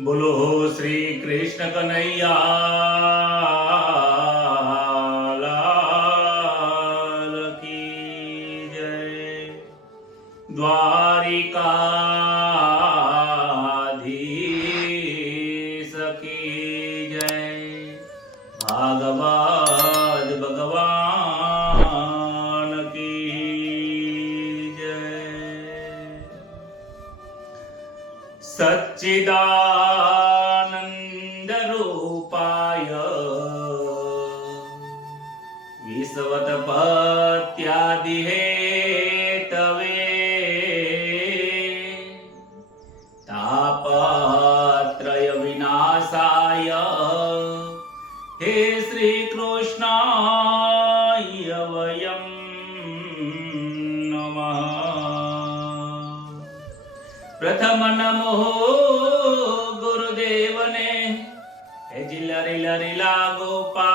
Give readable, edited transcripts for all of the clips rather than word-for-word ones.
બોલો શ્રી કૃષ્ણ કનૈયા લાલ કી જય. દ્વારિકાધીશ કી જય. ભાગવત ભગવાન કી જય. સચ્ચિદાનંદ રૂપાય વિશ્વતપત્યાદિ હેતવે તાપત્રય વિનાશાય હે શ્રી કૃષ્ણાય વયમ નમઃ. પ્રથમ નમો ગુરુદેવને હે જિલ્લરી લરીલા ગોપાય.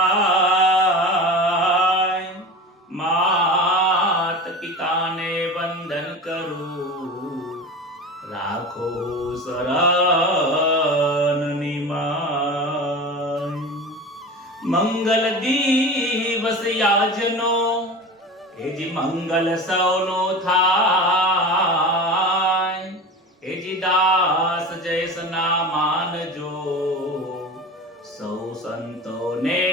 માત પિતાને વંદન કરું રાખો શરણની માય. મંગલ દિવસ યાજનો હેજી મંગલ સૌનો થાય. હેજી દાસ જયસના માનજો સૌ સંતોને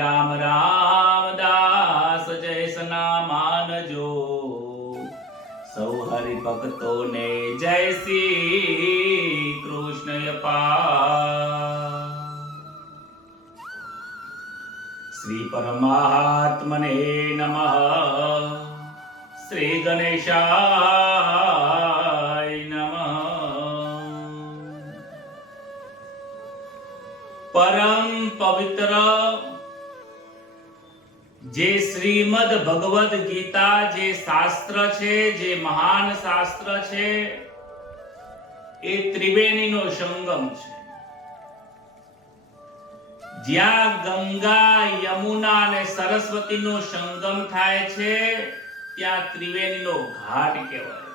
રામ રામ. દાસ જયસના માનજો સૌ હરિ ભક્તોને જય શ્રી કૃષ્ણ પા. શ્રી પરમાત્મને નમઃ. શ્રી ગણેશાય નમઃ. પરમ પવિત્ર જે શ્રીમદ ભગવદ ગીતા જે શાસ્ત્ર છે, જે મહાન શાસ્ત્ર છે, એ ત્રિવેણીનો સંગમ છે. જ્યાં ગંગા, યમુના અને સરસ્વતીનો સંગમ થાય છે ત્યાં ત્રિવેણીનો ઘાટ કહેવાય છે.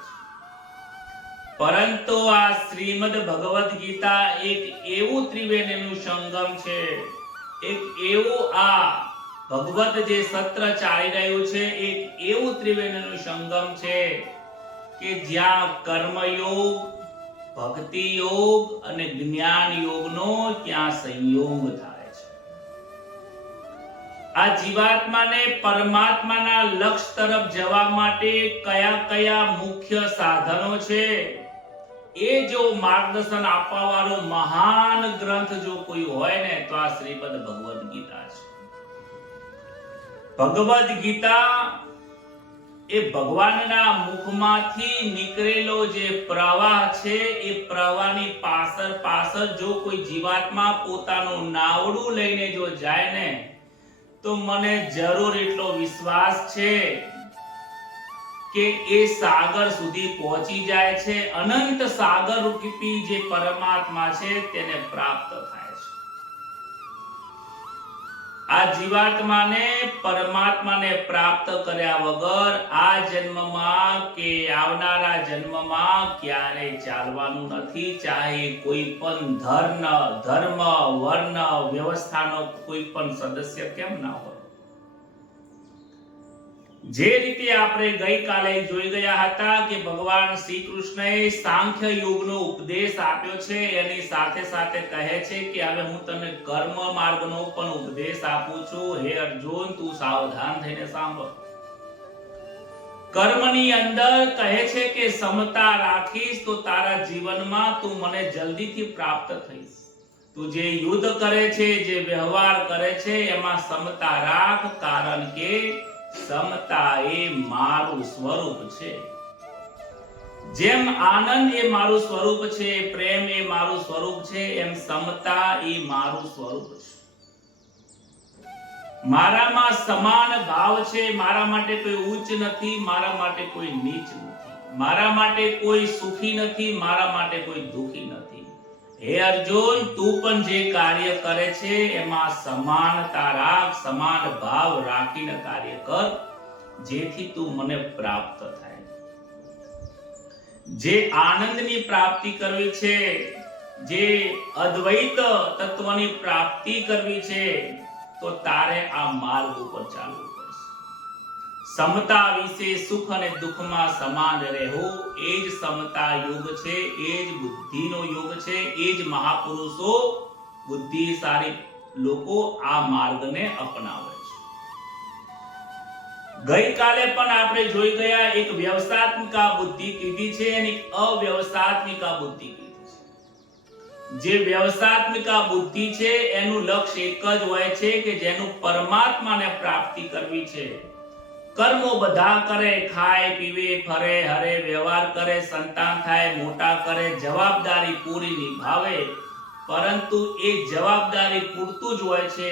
પરંતુ આ શ્રીમદ ભગવદ ગીતા એક એવું ત્રિવેણીનું સંગમ છે, એક એવું આ ભગવત જે સત્ર ચાલી રહ્યું છે, એક એવું ત્રિવેણીનું સંગમ છે કે જ્યાં કર્મયોગ, ભક્તિ યોગ અને જ્ઞાન યોગનો ત્યાં સંયોગ થાય છે. આ જીવાત્માને પરમાત્માના લક્ષ્ય તરફ જવા માટે કયા કયા મુખ્ય સાધનો છે, એ જો માર્ગદર્શન આપવા વાળો મહાન ગ્રંથ જો કોઈ હોય ને તો આ શ્રીમદ ભગવદ ગીતા છે. ભગવદ ગીતા એ ભગવાનના મુખમાંથી નીકળેલો જે પ્રવાહ છે, એ પ્રવાહની પાછળ પાછળ જો કોઈ જીવાત્મા પોતાનું નાવડું લઈને જો જાય ને તો મને જરૂર એટલો વિશ્વાસ છે કે એ સાગર સુધી પહોંચી જાય છે. અનંત સાગર રૂપી જે પરમાત્મા છે તેને પ્રાપ્ત થાય છે. આ જીવાત્માને પરમાત્માને પ્રાપ્ત કર્યા વગર આ જન્મમાં કે આવનારા જન્મમાં ક્યારેય ચાલવાનું નથી. ચાહે કોઈ પણ ધર્મ, વર્ણ, વ્યવસ્થાનો કોઈ પણ સદસ્ય કેમ ના હોય. જે રીતે આપણે ગઈકાલે જોઈ ગયા હતા કે ભગવાન શ્રી કૃષ્ણએ સાંખ્ય યોગનો ઉપદેશ આપ્યો છે, એની સાથે સાથે કહે છે કે હવે હું તને કર્મ માર્ગનો પણ ઉપદેશ આપું છું. હે અર્જુન, તું સાવધાન થઈને સાંભળ. કર્મની અંદર કહે છે કે સમતા રાખીશ તો તારા જીવનમાં તું મને જલ્દીથી પ્રાપ્ત થઈશ. તું જે યુદ્ધ કરે છે, જે વ્યવહાર કરે છે, એમાં સમતા રાખ, કારણ કે સમતા એ મારું સ્વરૂપ છે. જેમ આનંદ એ મારું સ્વરૂપ છે, પ્રેમ એ મારું સ્વરૂપ છે, એમ સમતા એ મારું સ્વરૂપ છે. મારામાં સમાન ભાવ છે. મારા માટે કોઈ ઉચ્ચ નથી, મારા માટે કોઈ નીચ નથી, મારા માટે કોઈ સુખી નથી, મારા માટે કોઈ દુખી નથી. હે અર્જુન, તું પણ જે કાર્ય કરે છે એમાં સમાનતા રાખ, સમાન ભાવ રાખીને કાર્ય કર, જેથી તું મને પ્રાપ્ત થાય. જે આનંદની પ્રાપ્તિ કરવી છે, જે અદ્વૈત તત્વની પ્રાપ્તિ કરવી છે તો તારે આ માર્ગ ઉપર ચાલવું પડશે. સમતા વિશે સુખ અને દુઃખમાં સમાન રહેવું એ જ સમતા યોગ છે, એ જ બુદ્ધિનો યોગ છે, એ જ મહાપુરુષો બુદ્ધિશાળી લોકો આ માર્ગને અપનાવે છે. ગઈકાલે પણ આપણે જોઈ ગયા એક વ્યવસ્થાત્મિકા બુદ્ધિ કીધી છે અને એક અવ્યવસ્થાત્મિકા બુદ્ધિ કીધી છે. જે વ્યવસ્થાત્મિકા બુદ્ધિ છે એનું લક્ષ્ય એક જ હોય છે કે જેનું પરમાત્માને પ્રાપ્તિ કરવી છે. કર્મો બધા કરે, ખાય પીવે ફરે હરે વ્યવહાર કરે, સંતાન થાય મોટા કરે, જવાબદારી પૂરી નિભાવે, પરંતુ એ જવાબદારી પૂરતું જ હોય છે.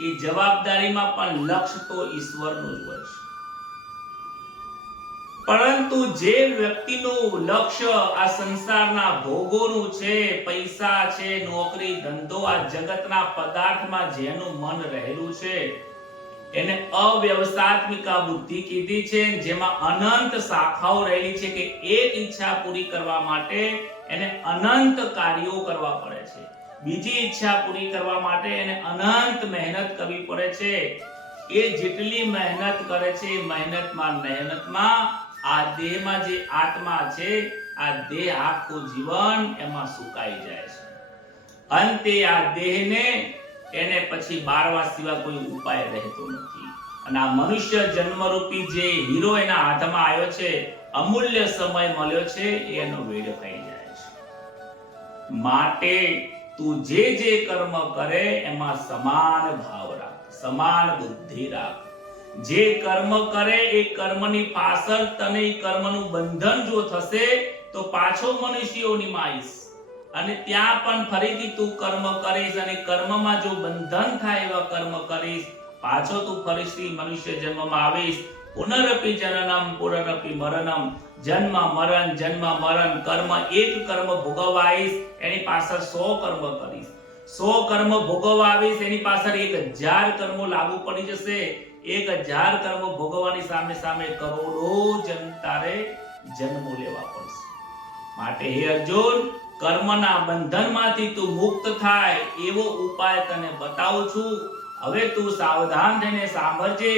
એ જવાબદારીમાં પણ લક્ષ્ય તો ઈશ્વરનું જ હોય છે. પરંતુ જે વ્યક્તિનું લક્ષ્ય આ સંસારના ભોગોનું છે, પૈસા છે, નોકરી ધંધો, આ જગતના પદાર્થમાં જેનું મન રહેલું છે એને અવ્યવસ્થાત્મિકા બુદ્ધિ કીધી છે, જેમાં અનંત શાખાઓ રહેલી છે કે એક ઈચ્છા પૂરી કરવા માટે એને અનંત કાર્યો કરવા પડે છે. બીજી ઈચ્છા પૂરી કરવા માટે એને અનંત મહેનત કરવી પડે છે. એ જેટલી મહેનત કરે છે મહેનતમાં આ દેહમાં જે આત્મા છે, આ દેહ આખું જીવન એમાં સુકાઈ જાય છે. અંતે આ દેહને એને પછી બાળવા સિવાય કોઈ ઉપાય રહેતો નથી. અને આ મનુષ્ય જન્મરૂપી જે હીરો એના હાથમાં આવ્યો છે, અમૂલ્ય સમય મળ્યો છે, એનો વેડ ખાઈ જાય છે. માટે તું જે કર્મ કરે એમાં સમાન ભાવ રાખ, સમાન બુદ્ધિ રાખ. જે કર્મ કરે એ કર્મની પાછળ તને કર્મનું બંધન જો થશે તો પાછો મનુષ્યોનીમાં આવીશ અને ત્યાં પણ ફરીથી તું કર્મ કરીશ અને કર્મમાં જો બંધન થાય એવા કર્મ કરીશ, પાછો તું ફરીથી મનુષ્ય જન્મમાં આવીશ. પુનરપી જનનમ પુનરપી મરણમ, જન્મ મરણ કર્મ, એક કર્મ ભોગવવા આવીશ એની પાછળ 100 કર્મ કરીશ, 100 કર્મ ભોગવવા આવીશ એની પાછળ 1000 કર્મો લાગુ પડી જશે. 1000 કર્મ ભોગવવાની સામે કરોડો તારે જન્મો લેવા પડશે. માટે હે અર્જુન, કર્મના બંધનમાંથી તું મુક્ત થાય એવો ઉપાય તને બતાવું છું. હવે તું સાવધાન થઈને સાંભળજે.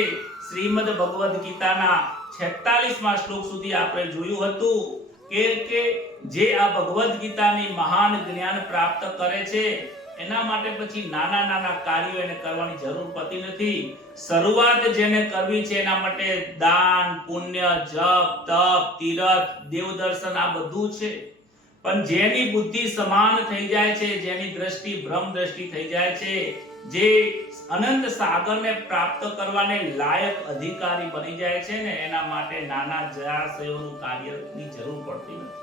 શ્રીમદ ભગવદ ગીતાના 46મા શ્લોક સુધી આપણે જોયું હતું કે જે આ ભગવદ ગીતાની મહાન જ્ઞાન પ્રાપ્ત કરે છે એના માટે પછી નાના કાર્યો એને કરવાની જરૂર પડતી નથી. શરૂઆત જેને કરવી છે એના માટે દાન, પુણ્ય, જપ, તપ, તીરથ, દેવ દર્શન આ બધું છે. પણ જેની બુદ્ધિ સમાન થઈ જાય છે, જેની દ્રષ્ટિ બ્રહ્મ દ્રષ્ટિ થઈ જાય છે, જે અનંત સાગરને પ્રાપ્ત કરવાને લાયક અધિકારી બની જાય છે ને, એના માટે નાના જળાશયોનું કાર્યની જરૂર પડતી નથી.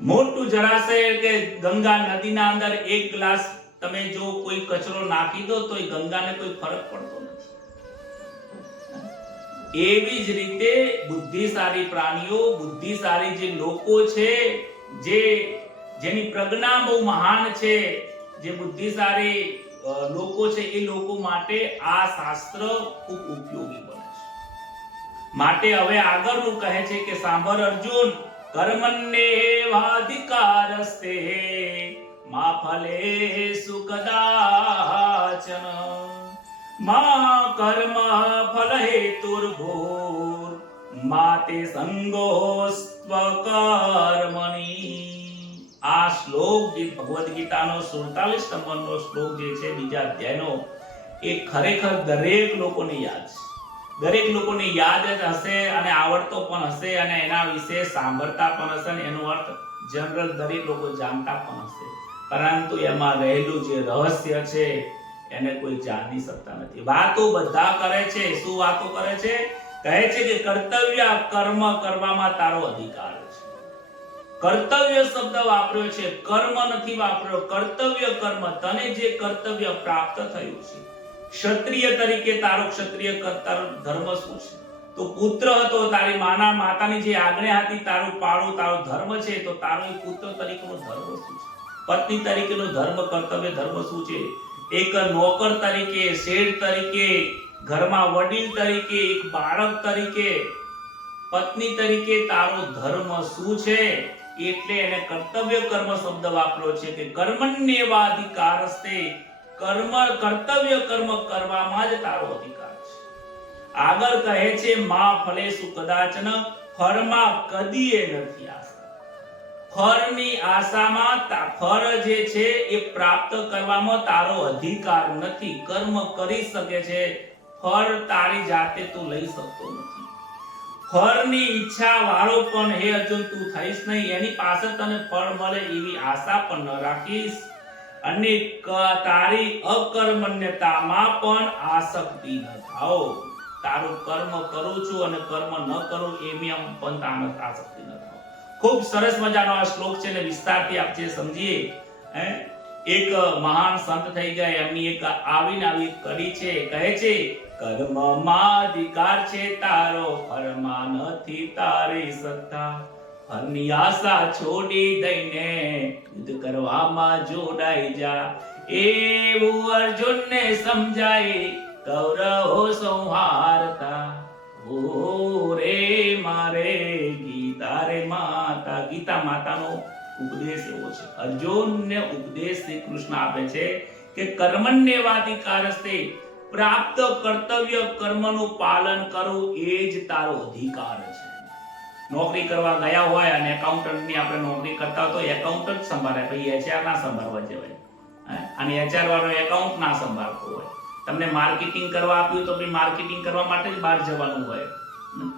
મોટું જળાશય કે ગંગા નદીના અંદર 1 ગ્લાસ તમે જો કોઈ કચરો નાખી દો તો એ ગંગાને કોઈ ફરક પડતો નથી. એવી જ રીતે બુદ્ધિશાળી પ્રાણીઓ, બુદ્ધિશાળી જે લોકો છે, જેની પ્રજ્ઞા બહુ મહાન છે, જે બુદ્ધિશાળી લોકો છે એ લોકો માટે આ શાસ્ત્ર ખૂબ ઉપયોગી બને છે. માટે હવે આગળનું કહે છે કે સાંભળ અર્જુન, કર્મણ્યેવાધિકારસ્તે મા ફલેષુ કદાચન મા કર્મ ફલ હેતુર્ભૂર માતે સંગોસ્ત્વ કર્મણિ. આ શ્લોક જે ભગવદ ગીતાનો 47 નંબરનો શ્લોક જે છે બીજા અધ્યાયનો, એ ખરેખર દરેક લોકોને યાદ છે. દરેક લોકોને યાદ જ હશે અને આવડતો પણ હશે અને એના વિશે સાંભળતા પણ હશે અને એનો અર્થ જનરલ દરેક લોકો જાણતા પણ હશે. પરંતુ એમાં રહેલું જે રહસ્ય છે એને કોઈ જાણી શકતા નથી. વાતો બધા કરે છે. શું વાતો કરે છે? કહે છે કે કર્તવ્ય કર્મ કરવામાં તારો અધિકાર છે. કર્તવ્ય શબ્દ વાપર્યો છે, કર્મ નથી વાપર્યો. કર્તવ્ય કર્મ, તને જે કર્તવ્ય પ્રાપ્ત થયું છે, ક્ષત્રિય તરીકે તારો ક્ષત્રિય ધર્મ શું છે? તો પુત્ર હતો, તારી માતાની જે આજ્ઞા હતી તારું પાળો તારો ધર્મ છે, તો તારો પુત્ર તરીકેનો ધર્મ શું છે? પત્ની તરીકેનો ધર્મ, કર્તવ્ય ધર્મ શું છે? એક નોકર તરીકે, શેઠ તરીકે, ઘરમાં વડીલ તરીકે, એક બાળક તરીકે, પત્ની તરીકે તારો ધર્મ શું છે? એટલે એને કર્તવ્ય કર્મ શબ્દ વાપર્યો છે કે કર્મણ્યેવાધિકારસ્તે, કર્તવ્ય કર્મ કરવામાં જ તારો અધિકાર છે. આગળ કહે છે મા ફલેષુ કદાચન, ફળમાં કદીએ નથી આશા. ફળની આશામાં ફળ જે છે એ પ્રાપ્ત કરવામાં તારો અધિકાર નથી. કર્મ કરી શકે છે, ફળ તારી જાતે તું લઈ શકતો નથી. ફળની ઈચ્છા વાળો પણ હે અર્જુન તું થઈશ નહીં. એની પાસે તને ફળ મળે એવી આશા પણ ન રાખીશ, અને તારી અકર્મણ્યતામાં પણ આસક્તિ ન થાઓ. તારું કર્મ કરું છું અને કર્મ ન કરું એમાં પણ તાનો આસક્તિ ન થાઓ. ખૂબ સરસ મજાનો આ શ્લોક છે ને વિસ્તારથી આપ જે સમજીએ. એક મહાન સંત થઈ ગયા, એમની એક આવી કડી છે. કહે છે કર્મમાં અધિકાર છે તારો, ફળમાં નથી તારી સત્તા. ફળની આશા છોડી દઈને યુદ્ધ કરવામાં જોડાઈ જા. એવું અર્જુનને સમજાય કૌરવો સંહારતા. ઓ રે મારે ગીતા રે માતા. ગીતા માતાનો ઉપદેશ એવો છે. અર્જુનને ઉપદેશ શ્રી કૃષ્ણ આપે છે કે કર્મણ્યેવાધિકારસ્તે, પ્રાપ્ત કર્તવ્ય કર્મનું પાલન કરવું એ જ તારો અધિકાર છે. નોકરી કરવા ગયા હોય અને એકાઉન્ટન્ટની આપણે નોકરી કરતા તો એકાઉન્ટન્ટ સંભાળે, પછી એચઆર ના સંભાળવા જવાય, અને એચઆર વાળો એકાઉન્ટ ના સંભાળતો હોય. તમને માર્કેટિંગ કરવા આપ્યું તો પછી માર્કેટિંગ કરવા માટે જ બહાર જવાનું હોય.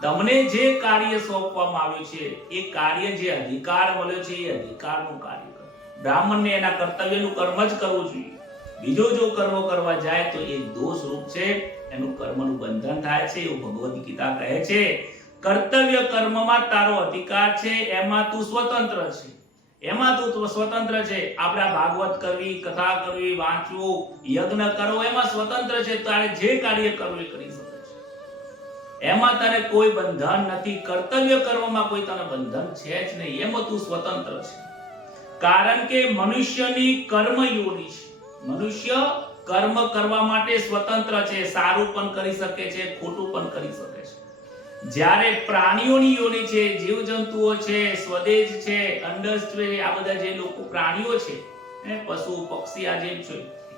તમને જે કાર્ય સોંપવામાં આવ્યું છે એ કાર્ય, જે અધિકાર મળ્યો છે એ અધિકારનું કાર્ય કરો. બ્રાહ્મણને એના કર્તવ્યનું કર્મ જ કરવું જોઈએ. બીજો જો કર્મ કરવા જાય તો એ દોષ રૂપ છે, એનું કર્મનું બંધન થાય છે. એવું ભગવદ ગીતા કહે છે. કર્તવ્ય કર્મમાં તારો અધિકાર છે, એમાં તું સ્વતંત્ર છે. એમાં તું સ્વતંત્ર છે. આપણે ભાગવત કરવી, કથા કરવી, વાંચવું, યજ્ઞ કરવો, એમાં સ્વતંત્ર છે. તારે જે કાર્ય કરવું એ કરી શકે છે. એમાં તને કોઈ બંધન નથી. કર્તવ્ય કર્મમાં કોઈ તને બંધન છે જ નહીં. એમાં તું સ્વતંત્ર છે. કારણ કે મનુષ્યની કર્મ યોનિ છે. મનુષ્ય કર્મ કરવા માટે સ્વતંત્ર છે. સારું પણ કરી શકે છે, ખોટું પણ કરી શકે છે. જ્યારે પ્રાણીઓની યોનિ છે, જીવજંતુઓ છે, સ્વદેજ છે, અંડસ છે, આ બધા જે લોકો પ્રાણીઓ છે, પશુ પક્ષી આ જેમ છે,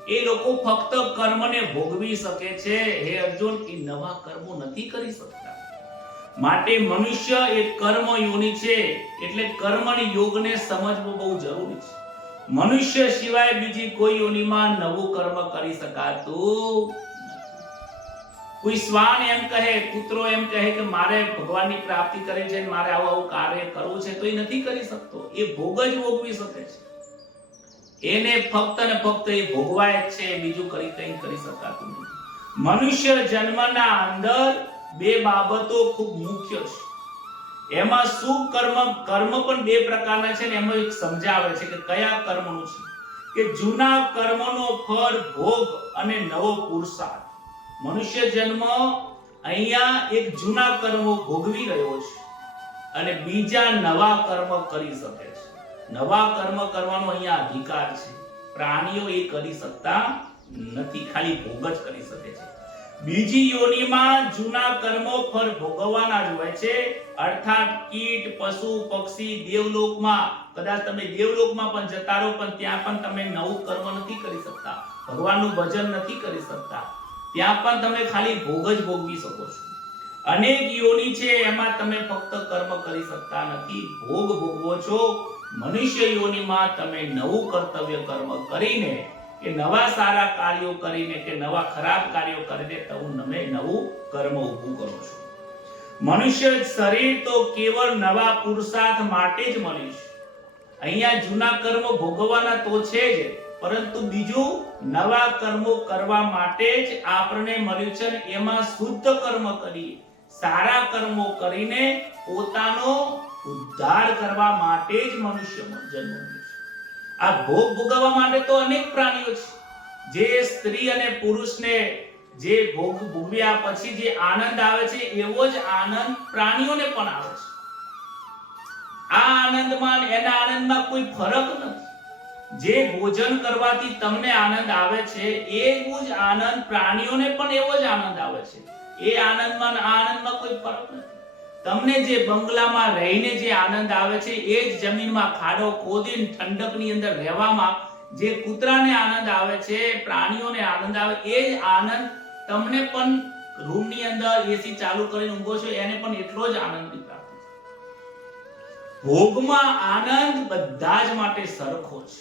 એ લોકો ફક્ત કર્મને ભોગવી શકે છે. હે અર્જુન, એ નવા કર્મો નથી કરી શકતા. માટે મનુષ્ય એક કર્મ યોનિ છે. એટલે કર્મની યોગને સમજવું બહુ જરૂરી છે. મનુષ્ય સિવાય બીજી કોઈ યોનિમાં નવું કર્મ કરી શકાતું. કોઈ શ્વાન એમ કહે, કૂતરો એમ કહે કે મારે ભગવાનની પ્રાપ્તિ કરવી છે, મારે આવું કાર્ય કરવું છે, તો એ નથી કરી શકતો. એ ભોગ જ ભોગવી શકે છે. એને ફક્ત ને ફક્ત એ ભોગવાય જ છે, બીજું કંઈ કરી શકાતું નથી. મનુષ્ય જન્મના અંદર બે બાબતો ખૂબ મુખ્ય છે. એમાં શુભ કર્મ પણ બે પ્રકારના છે ને એમાં એક સમજાવે છે કે કયા કર્મનું છે. કે જૂના કર્મનો ફળ ભોગ અને નવો પુરુષાર્થ. મનુષ્ય જન્મ અહીંયા એક જૂના કર્મો ભોગવી રહ્યો છે અને બીજા નવા કર્મ કરી શકે છે. નવા કર્મ કરવાનો અહીંયા અધિકાર છે. પ્રાણીઓ એ કરી શકતા નથી, ખાલી ભોગ જ કરી શકે છે. બીજી યોનિમાં જૂના કર્મો ફળ ભોગવવાના જ હોય છે. અર્થાત કીટ, પશુ, પક્ષી, દેવલોકમાં, કદાચ તમે દેવલોકમાં પણ જતા રહો પણ ત્યાં પણ તમે નવું કર્મ નથી કરી શકતા, ભગવાનનું ભજન નથી કરી શકતા. ત્યાં પણ તમે ખાલી ભોગ જ ભોગવી શકો છો. અનેક યોનિ છે, એમાં તમે ફક્ત કર્મ કરી શકતા નથી, ભોગ ભોગવો છો. મનુષ્ય યોનિમાં તમે નવું કર્તવ્ય કર્મ કરીને, કે નવા સારા કાર્યો કરીને, કે નવા ખરાબ કાર્યો કરીને તમે નવું કર્મ ઊભું કરો છો. મનુષ્ય શરીર તો કેવળ નવા પુરુષાર્થ માટે જ મળ્યું છે. અહીંયા જૂના કર્મ ભોગવવાના તો છે જ, પરંતુ બીજું નવા કર્મો કરવા માટે જ આપણને મળ્યું છે. એમાં શુદ્ધ કર્મ કરી, સારા કર્મો કરીને પોતાનો ઉદ્ધાર કરવા માટે જ મનુષ્ય જન્મ મળ્યો છે. આ ભોગ ભોગવવા માટે તો અનેક પ્રાણીઓ છે. જે સ્ત્રી અને પુરુષને જે ભોગ ભોગવ્યા પછી જે આનંદ આવે છે, એવો જ આનંદ પ્રાણીઓને પણ આવે છે. આ આનંદમાં એના આનંદમાં કોઈ ફરક નથી. જે ભોજન કરવાથી તમને આનંદ આવે છે, એવો જ આનંદ પ્રાણીઓને પણ એવો જ આનંદ આવે છે. એ આનંદમાં કોઈ ફરક નથી. તમને જે બંગલામાં રહીને જે આનંદ આવે છે એ જ જમીનમાં ખાડો ખોદીને ઠંડકની અંદર રહેવામાં જે કૂતરાને આનંદ આવે છે, પ્રાણીઓને આનંદ આવે, એ જ આનંદ તમને પણ રૂમની અંદર એસી ચાલુ કરીને ઊંઘો છો એને પણ એટલો જ આનંદ પ્રાપ્ત છે. ભોગમાં આનંદ બધા જ માટે સરખો છે,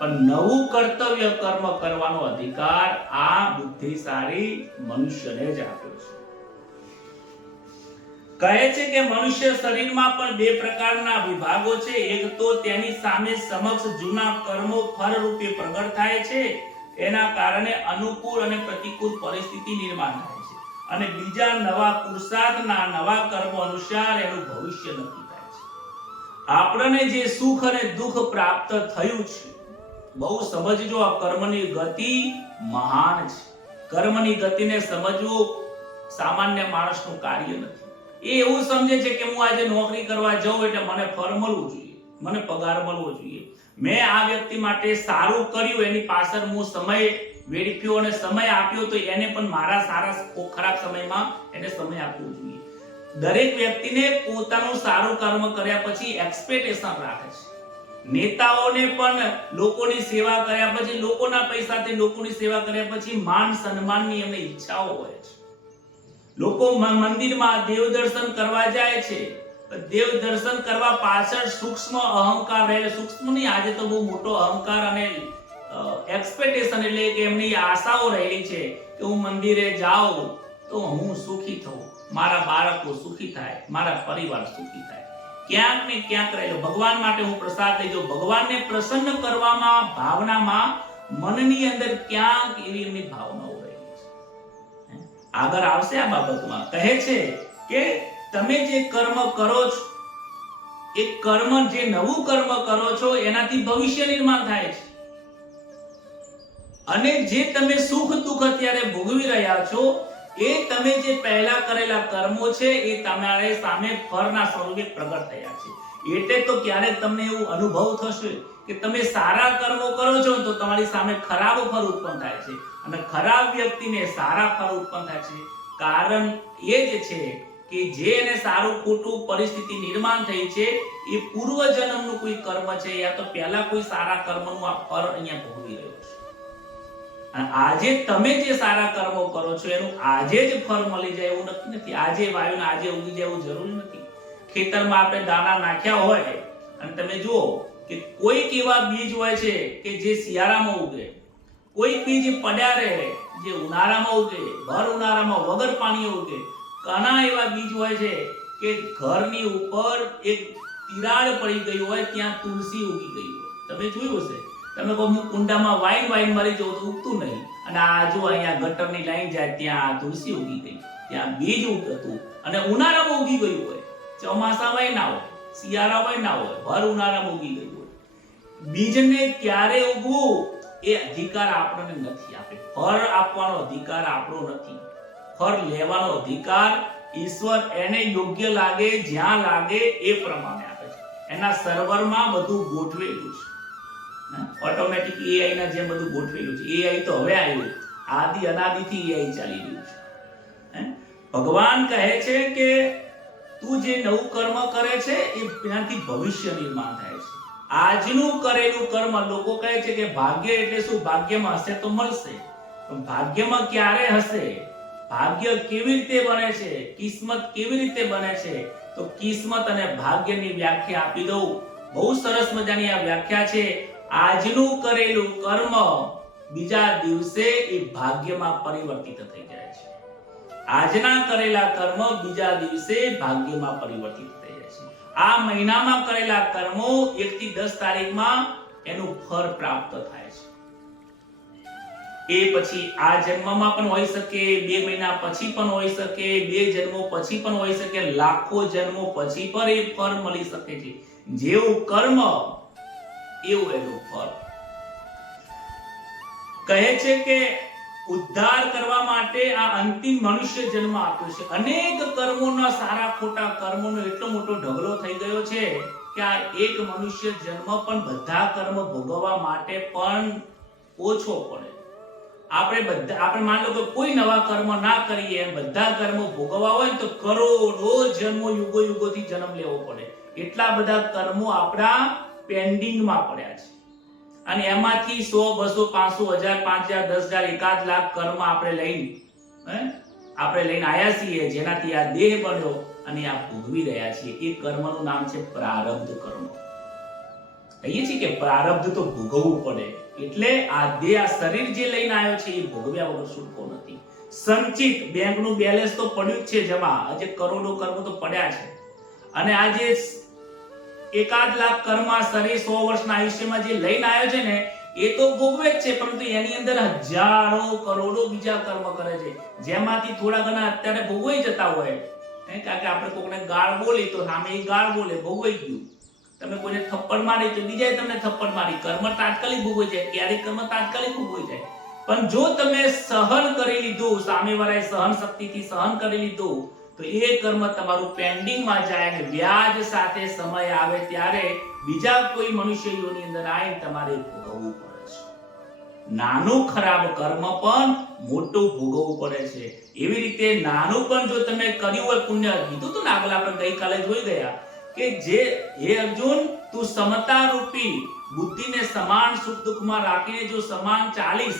પણ નવું કર્તવ્ય કર્મ કરવાનો અધિકાર આ બુદ્ધિશાળી મનુષ્યને જ આપ્યો છે. કહે છે કે મનુષ્ય શરીરમાં પણ બે પ્રકારના વિભાગો છે. એક તો તેની સામે સમક્ષ જૂના કર્મો ફળ રૂપે પ્રગટ થાય છે, એના કારણે અનુકૂળ અને પ્રતિકૂળ પરિસ્થિતિ નિર્માણ થાય છે, અને બીજા નવા પુરુષાર્થના નવા કર્મો અનુસાર એનું ભવિષ્ય નક્કી થાય છે. આપણને જે સુખ અને દુઃખ પ્રાપ્ત થયું છે, બહુ સમજજો, આ કર્મની ગતિ મહાન છે. કર્મની ગતિને સમજવું સામાન્ય માણસનું કાર્ય નથી. એ એવું સમજે છે કે હું આજે નોકરી કરવા જાઉં એટલે મને ફળ મળવું જોઈએ, મને પગાર મળવો જોઈએ, મેં આ વ્યક્તિ માટે સારું કર્યું, એની પાછળ હું સમય વેડફ્યો અને સમય આપ્યો, તો એને પણ મારા સારા ખરાબ સમયમાં એને સમય આપવો જોઈએ. દરેક વ્યક્તિને પોતાનું સારું કર્મ કર્યા પછી એક્સપેક્ટેશન રાખે છે. નેતાઓને પણ લોકોની સેવા કર્યા પછી, લોકોના પૈસાથી લોકોની સેવા કર્યા પછી માન સન્માનની એમને ઈચ્છાઓ હોય છે. લોકો મંદિરમાં દેવ દર્શન કરવા જાય છે, દેવ દર્શન કરવા પાછળ સૂક્ષ્મ અહંકાર રહેલો, સૂક્ષ્મ નહીં, આજે તો બહુ મોટો અહંકાર અને એક્સપેક્ટેશન એટલે કે એમની આશાઓ રહેલી છે કે હું મંદિરે જાઉં તો હું સુખી થઉં, મારા બાળકો સુખી થાય, મારા પરિવાર સુખી થાય. ક્યાંક ને ક્યાંક રહેલો ભગવાન માટે હું પ્રસાદ લઈ જાઉં, ભગવાનને પ્રસન્ન કરવામાં ભાવનામાં મનની અંદર ક્યાંક એવી એમની ભાવનાઓ આગળ આવશે. આ બાબતમાં કહે છે કે તમે જે કર્મ કરો છો, એ કર્મ, જે નવું કર્મ કરો છો એનાથી ભવિષ્ય નિર્માણ થાય છે, અને જે તમે સુખ દુઃખ અત્યારે ભોગવી રહ્યા છો એ તમે જે પહેલા કરેલા કર્મો છે એ તમારે સામે ફળના સ્વરૂપે પ્રગટ થયા છે. એટલે તો ક્યારેક તમને એવું અનુભવ થશે કે તમે સારા કર્મો કરો છો તો તમારી સામે ખરાબ ફળ ઉત્પન્ન થાય છે, અને ખરાબ વ્યક્તિને સારા ફળ ઉત્પન્ન થાય છે. કારણ એ જ છે કે જે એને સારું ખોટું પરિસ્થિતિ નિર્માણ થઈ છે એ પૂર્વ જન્મનું કોઈ કર્મ છે, યા તો પહેલા કોઈ સારા કર્મનું આ ફળ અહીંયા ભોગવી રહ્યો છે. અને આજે તમે જે સારા કર્મો કરો છો એનું આજે જ ફળ મળી જાય એવું નથી. આજે વાયુને આજે ઉગી જાય એવું જરૂરી નથી. ખેતરમાં આપણે દાણા નાખ્યા હોય અને તમે જુઓ કે કોઈક એવા બીજ હોય છે કે જે શિયાળામાં ઉગે, કોઈ બીજ પડ્યા રહે જે ઉનાળામાં ઉગે, ભર ઉનાળામાં વગર પાણી ઉગે. ઘણા એવા બીજ હોય છે કે ઘરની ઉપર એક તિરાડ પડી ગઈ હોય ત્યાં તુલસી ઉગી ગઈ હોય. તમે જોયું હશે, તમે કહો હું કુંડામાં વાઈન મારી જવું તો ઉગતું નહીં, અને આ જો અહીંયા ગટરની લાઈન જાય ત્યાં તુલસી ઉગી ગઈ, ત્યાં બીજ ઉગતું, અને ઉનાળામાં ઉગી ગયું હોય, ચોમાસામાં ના હોય, શિયાળામાં ના હોય, ભર ઉનાળામાં ઉગી ગયું હોય. બીજને ક્યારે ઉગવું એ અધિકાર આપણને નથી આપે. ફળ આપવાનો અધિકાર આપણો નથી. ફળ લેવાનો અધિકાર ઈશ્વર એને યોગ્ય લાગે, જ્યાં લાગે એ પ્રમાણે આપે છે. એના સર્વરમાં બધું ગોઠવેલું છે, ઓટોમેટિક એઆઈ ના જેમ બધું ગોઠવેલું છે. એઆઈ તો હવે આવ્યું, આદિ અનાદિથી એઆઈ ચાલી રહ્યું છે. ભગવાન કહે છે કે તું જે નવું કર્મ કરે છે એનાથી ભવિષ્ય નિર્માણ થાય છે. આજનું કરેલું કર્મ, લોકો કહે છે કે ભાગ્ય એટલે શું? ભાગ્યમાં હશે તો મળશે, પણ ભાગ્યમાં ક્યારે હશે? ભાગ્ય કેવી રીતે બને છે? કિસ્મત કેવી રીતે બને છે? તો કિસ્મત અને ભાગ્યની વ્યાખ્યા આપી દઉં. બહુ સરસ મજાની આ વ્યાખ્યા છે. આજનું કરેલું કર્મ બીજા દિવસે એ ભાગ્યમાં પરિવર્તિત થઈ જાય છે. આજના કરેલા કર્મ બીજા દિવસે ભાગ્યમાં પરિવર્તિત થઈ જાય છે. આ મહિનામાં કરેલા કર્મો 1 થી 10 તારીખમાં એનું ફળ પ્રાપ્ત થાય છે. એ પછી આ જન્મમાં પણ હોઈ શકે, 2 મહિના પછી પણ હોઈ શકે, 2 જન્મો પછી પણ હોઈ શકે, લાખો જન્મો પછી પણ એ ફળ મળી શકે છે. જેવું કર્મ એવું એનું ફળ. કહે છે કે ઉદ્ધાર કરવા માટે આ અંતિમ મનુષ્ય જન્મ આપ્યો છે. અનેક કર્મોના, સારા ખોટા કર્મોનો એટલો મોટો ઢગલો થઈ ગયો છે કે આ એક મનુષ્ય જન્મ પણ બધા કર્મ ભોગવવા માટે પણ ઓછો પડે. આપણે માન લો કે કોઈ નવા કર્મ ના કરીએ, બધા કર્મ ભોગવવા હોય ને તો કરોડો જન્મો યુગો યુગોથી જન્મ લેવો પડે. એટલા બધા કર્મો આપણા પેન્ડિંગમાં પડ્યા છે. અને એમાંથી 100, 200, 500, 1000, 5000, 10000, 1 લાખ કર્મ આપણે લઈને આયા છીએ, જેનાથી આ દેહ બન્યો અને આ ભોગવી રહ્યા છીએ. એ કર્મનું નામ છે પ્રારબ્ધ કર્મ. કહીએ છીએ કે પ્રારબ્ધ તો ભોગવવું પડે. એટલે આ દેહ, આ શરીર જે લઈને આવ્યો છે એ ભોગવ્યા વગર છૂટકો નથી. સંચિત બેંકનું બેલેન્સ તો પડ્યું જ છે જમા, આજે કરોડો કર્મ તો પડ્યા છે. અને આજે 1 લાખ કર્મ શરીર 100 વર્ષના આયુષ્યમાં જે લઈને આવ્યો છે ને, એ તો ભોગવે જ છે, પરંતુ એની અંદર હજારો કરોડો બીજા કર્મ કરે છે, જેમાંથી થોડા ઘણા અત્યારે ભોગવાઈ જતા હોય. કારણ કે આપણે કોઈને ગાળ બોલી તો સામે એ ગાળ બોલે, ભોગવાઈ ગયું. તમે કોઈને થપ્પડ મારી તો બીજાએ તમને થપ્પડ મારી, કર્મ તાત્કાલિક ભોગવાઈ જાય. ક્યારેક કર્મ તાત્કાલિક ભોગવાઈ જાય, પણ જો તમે સહન કરી લીધું, સામેવાળાએ સહન શક્તિથી સહન કરી લીધું, તો એ કર્મ તમારું પેન્ડિંગમાં જાય અને વ્યાજ સાથે સમય આવે ત્યારે બીજા કોઈ મનુષ્ય યોની અંદર આવીને તમારે ભોગવવું પડે છે. નાનું ખરાબ કર્મ પણ મોટું ભોગવવું પડે છે. એવી રીતે નાનું પણ જો તમે કર્યું હોય પુણ્ય, કીધું તો ને આગળ આપણે ગઈકાલે જોઈ ગયા કે જે હે અર્જુન, તું સમતા રૂપી બુદ્ધિને સમાન સુખ દુઃખમાં રાખીને જો સમાન ચાલીસ,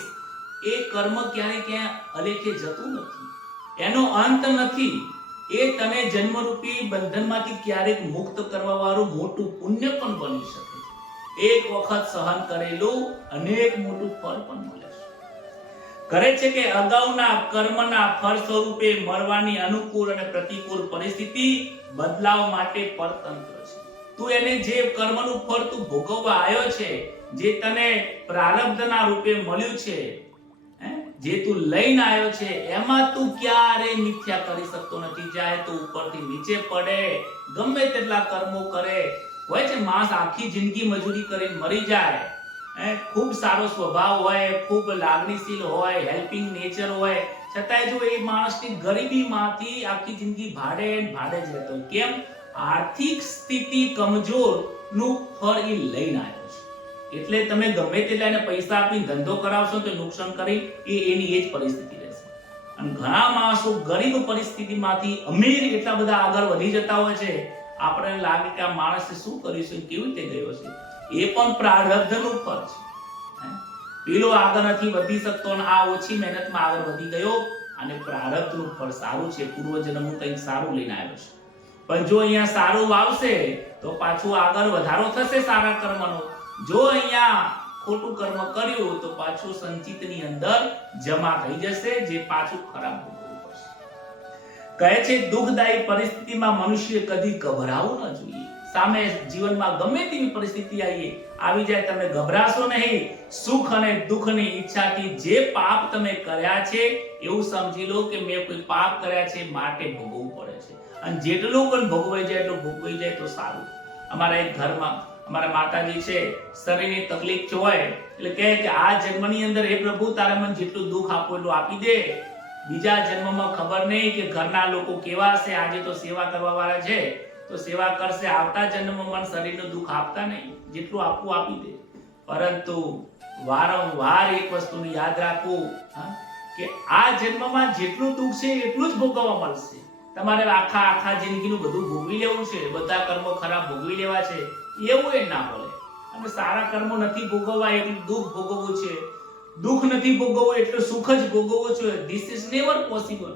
એ કર્મ ક્યાં અલેખે જતું નથી, એનો અંત નથી. એ તને જન્મરૂપી બંધનમાંથી ક્યારેક મુક્ત કરવા વાળું મોટું પુણ્ય પણ બની શકે છે. એક વખત સહન કરેલું અનેક મોટું ફળ પણ મળે છે. કરે છે કે અગાઉના કર્મના ફળ સ્વરૂપે મળવાની અનુકૂળ અને પ્રતિકૂળ પરિસ્થિતિ બદલાવ માટે પરતંત્ર છે. તું એને જે કર્મનું ફળ તું ભોગવવા આવ્યો છે, જે તને પ્રારબ્ધના રૂપે મળ્યું છે, જે તું લઈને આવ્યો છે, એમાં તું ક્યારે મિથ્યા કરી શકતો નથી. ચાહે તું ઉપરથી નીચે પડે, ગમે તેટલા કર્મો કરે, હોય છે માણસ આખી જિંદગી મજૂરી કરીને મરી જાય, ખૂબ સારો સ્વભાવ હોય, ખૂબ લાગણીશીલ હોય, હેલ્પિંગ નેચર હોય, છતાંય જો એ માણસની ગરીબીમાંથી આખી જિંદગી ભાડે જ રહેતો. કેમ? આર્થિક સ્થિતિ કમજોર નું ફળ એ લઈને આવ્યો છે. એટલે તમે ગમે તેટલા એને પૈસા આપીને ધંધો કરાવશો તો નુકસાન કરી એની એ જ પરિસ્થિતિ રહેશે. અને ઘણા માણસો ગરીબ પરિસ્થિતિમાંથી અમીર એટલા બધા આગળ વધી જતા હોય છે, આપણે લાગે કે આ માણસે શું કર્યું છે, કેવી રીતે ગયો છે. એ પણ પ્રારબ્ધનું ફળ છે. પેલો આગળ નથી વધી શકતો અને આ ઓછી મહેનતમાં આગળ વધી ગયો, અને પ્રારબ્ધનું ફળ સારું છે, પૂર્વજન્મનું કંઈક સારું લઈને આવ્યો છે. પણ જો અહીંયા સારું વાવશે તો પાછું આગળ વધારો થશે સારા કર્મનો. જો અહીંયા ખોટું કર્મ કર્યું તો પાછું સંચિતની અંદર જમા થઈ જશે, જે પાછું ખરાબ ભોગવવું પડશે. કહે છે દુઃખદાયી પરિસ્થિતિમાં મનુષ્ય કદી ગભરાવું ન જોઈએ. સામે જીવનમાં ગમે તેવી પરિસ્થિતિ આવી જાય, તમે ગભરાશો નહીં. સુખ અને દુઃખની ઈચ્છાથી જે પાપ તમે કર્યા છે એવું સમજી લો કે મેં કોઈ પાપ કર્યા છે માટે ભોગવવું પડે છે. અને જેટલું પણ ભોગવાઈ જાય એટલું ભોગવાઈ જાય તો સારું. અમારા એક ઘરમાં અમારા માતાજી છે, શરીરની તકલીફ હોય એટલે કહે કે આ જન્મની અંદર હે પ્રભુ, તારે મને જેટલું દુઃખ આપવું એટલું આપી દે. બીજા જન્મમાં ખબર નહીં કે ઘરના લોકો કેવા હશે. આજે તો સેવા કરવા વાળા છે તો સેવા કરશે, આવતા જન્મમાં મને શરીરનું દુઃખ આપતા નહીં, જેટલું આપવું આપી દે. પરંતુ વારંવાર એક વસ્તુને યાદ રાખવું કે આ જન્મમાં જેટલું દુઃખ છે એટલું જ ભોગવવા મળશે. તમારે આખા જિંદગીનું બધું ભોગવી લેવું છે, બધા કર્મો ખરાબ ભોગવી લેવા છે, એવું એ ના બોલે. અને સારા કર્મો નથી ભોગવવા એટલું દુઃખ ભોગવવું છે, દુઃખ નથી ભોગવવું એટલે સુખ જ ભોગવવું છે. This is never possible.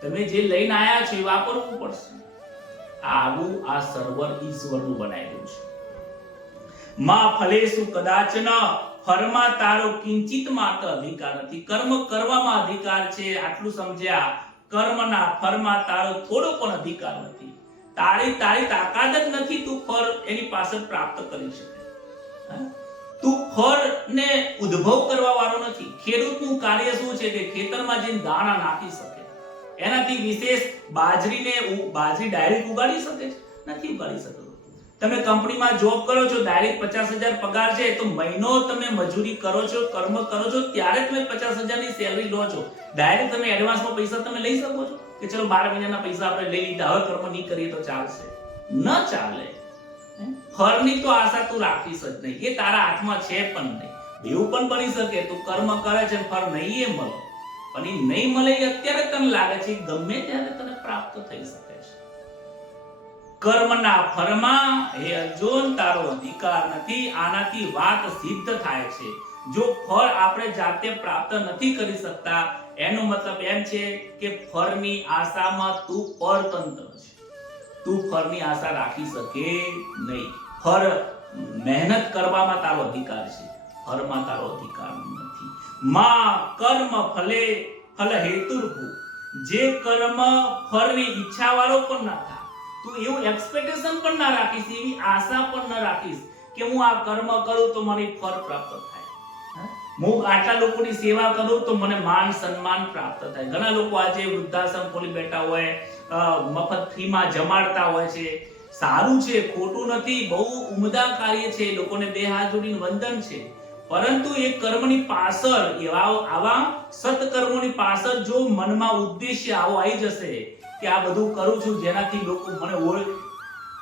તમે જે લઈને આયા છો એ વાપરવું પડશે. આવું આ સર્વર ઈશ્વરનું બનાવેલું છે. માં ફલેસુ કદાચન, ફળમાં તારો કિંચિત માત્ર અધિકાર નથી. કર્મ કરવામાં અધિકાર છે, આટલું સમજ્યા. કર્મના ફળમાં તારો થોડો પણ અધિકાર નથી. તારી તાકાત જ નથી તું ફળ એની પાસે પ્રાપ્ત કરી શકે. તું ફળને ઉદ્ભવ કરવા વાળો નથી. ખેડૂતનું કાર્ય શું છે કે ખેતરમાં જઈને દાણા નાખી શકે. એનાથી વિશેષ બાજરી ડાયરેક્ટ ઉગાડી શકે છે? નથી ઉગાડી શકતો. તમે કંપનીમાં જોબ કરો છો, ડાયરેક્ટ 50,000 પગાર છે, તો મહિનો તમે મજૂરી કરો છો, કર્મ કરો છો, ત્યારે તમે 50,000 ની સેલરી લો છો. ડાયરેક્ટ તમે એડવાન્સમાં પૈસા તમે લઈ શકો છો કે ચલો 12 મહિનાના પૈસા આપણે લઈ લીધા, હવે કર્મ નહીં કરીએ તો ચાલશે? ન ચાલે. ફળની તો આશા તું રાખીશ જ નહીં, એ તારા હાથમાં છે પણ નહીં. એવું પણ બની શકે તું કર્મ કરે છે ફળ નહીં મળે, પણ એ નહીં મળે એ અત્યારે તને લાગે છે, ગમે ત્યારે તને પ્રાપ્ત થઈ શકે છે. કર્મના ફળમાં હે અર્જુન તારો અધિકાર નથી. આનાથી વાત સિદ્ધ થાય છે. જો ફળ આપણે જાતે પ્રાપ્ત નથી કરી શકતા એનો મતલબ એમ છે કે ફળની આશામાં તું પરતંત્ર છે. તું ફળની આશા રાખી શકે નહીં. ફળ મહેનત કરવામાં તારો અધિકાર છે, ફળમાં તારો અધિકાર નથી. માં કર્મ ફલે ફલ હેતુર્ભુ. જે કર્મ ફળની ઈચ્છા વાળો પણ ના થાય, તું એવું એક્સપેક્ટેશન પણ ના રાખીશ, એવી આશા પણ ના રાખીશ કે હું આ કર્મ કરું તો મને ફળ પ્રાપ્ત થાય, હું આટલા લોકોની સેવા કરું તો મને માન સન્માન પ્રાપ્ત થાય. ઘણા લોકો આજે વૃદ્ધાશ્રમ ખોલી બેઠા હોય, મફત ફ્રીમાં જમાડતા હોય છે. સારું છે, ખોટું નથી, બહુ ઉમદા કાર્ય છે, લોકોને બે હાથ જોડીને વંદન છે. પરંતુ એ કર્મની પાછળ આવા સત્કર્મોની પાછળ જો મનમાં ઉદ્દેશ્ય આવો આવી જશે કે આ બધું કરું છું જેનાથી લોકો મને ઓળખે,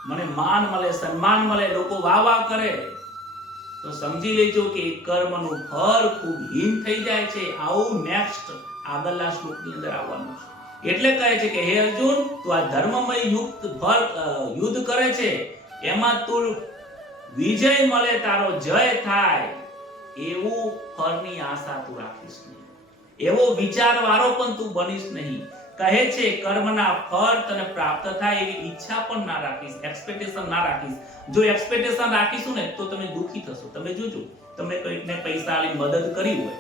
મને માન મળે, સન્માન મળે, લોકો વાહ કરે, તો સમજી લેજો કે એ કર્મનું ફળ ખૂબ હીન થઈ જાય છે. આવું નેક્સ્ટ આગળના શ્લોકની અંદર આવવાનું છે. એટલે કહે છે કે હે અર્જુન, તું આ ધર્મમય યુદ્ધ કરે છે, એમાં તું વિજય મળે, તારો જય થાય એવું ફળની આશા તું રાખીશ નહીં, એવો વિચારવાળો પણ તું બનીશ નહીં. કહે છે કર્મના ફળ તને પ્રાપ્ત થાય એવી ઈચ્છા પણ ના રાખીશ, એક્સપેક્ટેશન ના રાખીશ. જો એક્સપેક્ટેશન રાખીશું ને તો તમે દુખી થશો. તમે જોજો, તમે કોઈકને પૈસા આલી મદદ કરી હોય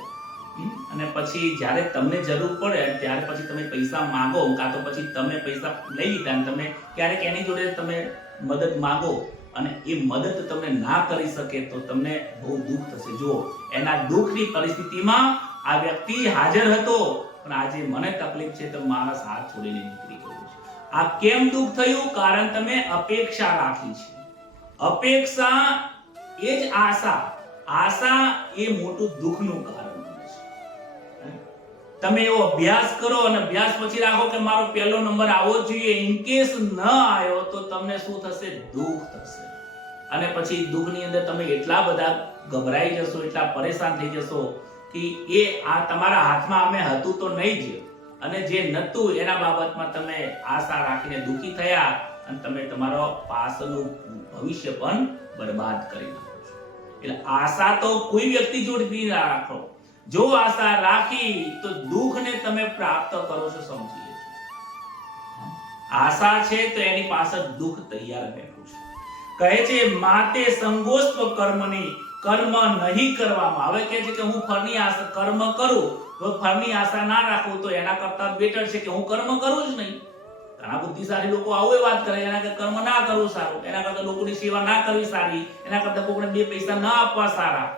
અને પછી જ્યારે તમને જરૂર પડે ત્યારે પછી તમે પૈસા માંગો, કાં તો પછી તમે પૈસા લઈ લીધા અને તમે ક્યારેક એની જોડે તમે મદદ માંગો અને એ મદદ તમને ના કરી શકે તો તમને બહુ દુઃખ થશે. જો એના દુઃખની પરિસ્થિતિમાં આ વ્યક્તિ હાજર હતો, પણ આજે મને તકલીફ છે તો માણસ હાથ છોડીને નીકળી ગયો છે. આ કેમ દુઃખ થયું? કારણ તમે અપેક્ષા રાખી છે. અપેક્ષા એ જ આશા એ મોટું દુઃખનું કારણ બને છે. તમે એવો અભ્યાસ કરો અને અભ્યાસ પછી રાખો કે મારો પહેલો નંબર આવવો જોઈએ, ઇન કેસ ન આવ્યો તો તમને શું થશે? દુઃખ થશે. અને પછી દુઃખની અંદર તમે એટલા બધા ગભરાઈ જશો, એટલા પરેશાન થઈ જશો કે એ આ તમારા હાથમાં અમે હતું તો નહીં જ, અને જે નતું એના બાબતમાં તમે આશા રાખીને દુઃખી થયા અને તમે તમારો પાછળનું ભવિષ્ય પણ બરબાદ કરી નાખો છો. એટલે આશા તો કોઈ વ્યક્તિ જોડે ના રાખો. જો આશા રાખી તો દુઃખને તમે પ્રાપ્ત કરો છો, સમજી લેજો. આશા છે તો એની પાછળ દુઃખ તૈયાર બેઠું છે. કહે છે માતે સંગોસ્પ કર્મની, કર્મ નહીં કરવામાં. હવે કહે છે કે હું ફળની આશા કર્મ કરું તો ફળની આશા ના રાખું તો એના કરતા બેટર છે કે હું કર્મ કરું જ નહીં. ઘણા બુદ્ધિશાળી લોકો આવું વાત કરે, એના કરતા કર્મ ના કરવું સારું, એના કરતા લોકોની સેવા ના કરવી સારી, એના કરતા કોઈને બે પૈસા ના આપવા સારા.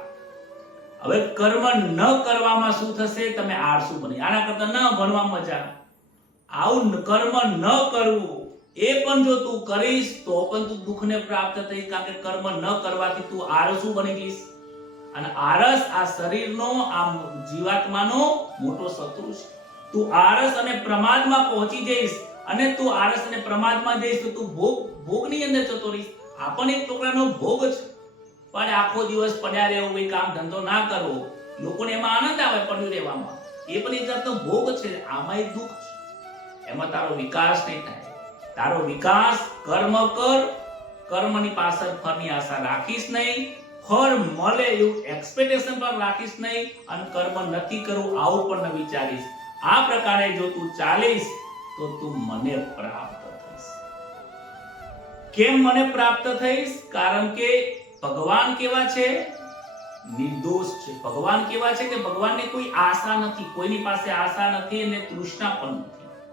હવે કર્મ ન કરવામાં શું થશે? તમે આળસુ બની. આના કરતા ન ભણવા મજા. આવું કર્મ ન કરવું એ પણ જો તું કરીશ તો પણ તું દુઃખને પ્રાપ્ત થઈશ, કારણ કે કર્મ ન કરવાથી તું આળસુ બની જઈશ. અને આળસ આ શરીરનો, આ જીવાત્માનો મોટો શત્રુ છે. તું આળસ અને પ્રમાદમાં પહોંચી જઈશ, અને તું આળસ અને પ્રમાદમાં જઈશ તો તું ભોગની અંદર જતો રહીશ. આ પણ એક પ્રકારનો ભોગ છે. પણ આખો દિવસ પડ્યા રહેવું, કોઈ કામ ધંધો ના કરવો, લોકોને એમાં આનંદ આવે પડ્યું રહેવામાં, એ પણ એક જાતનો ભોગ છે. આમાં એક દુઃખ છે. એમાં તારો વિકાસ નહીં થાય. તારો વિકાસ કર્મ કર, કર્મની પાછળ ફળની આશા રાખીશ નહીં, ફળ મળે એવું એક્સપેક્ટેશન પણ રાખીશ નહીં, અને કર્મ નથી કરવું આવું પણ ન વિચારીશ. આ પ્રકારે જો તું ચાલીશ તો તું મને પ્રાપ્ત થઈશ. કેમ મને પ્રાપ્ત થઈશ? કારણ કે ભગવાન કેવા છે? નિર્દોષ છે. ભગવાન કેવા છે કે ભગવાનને કોઈ આશા નથી, કોઈની પાસે આશા નથી અને તૃષ્ણા પણ નથી.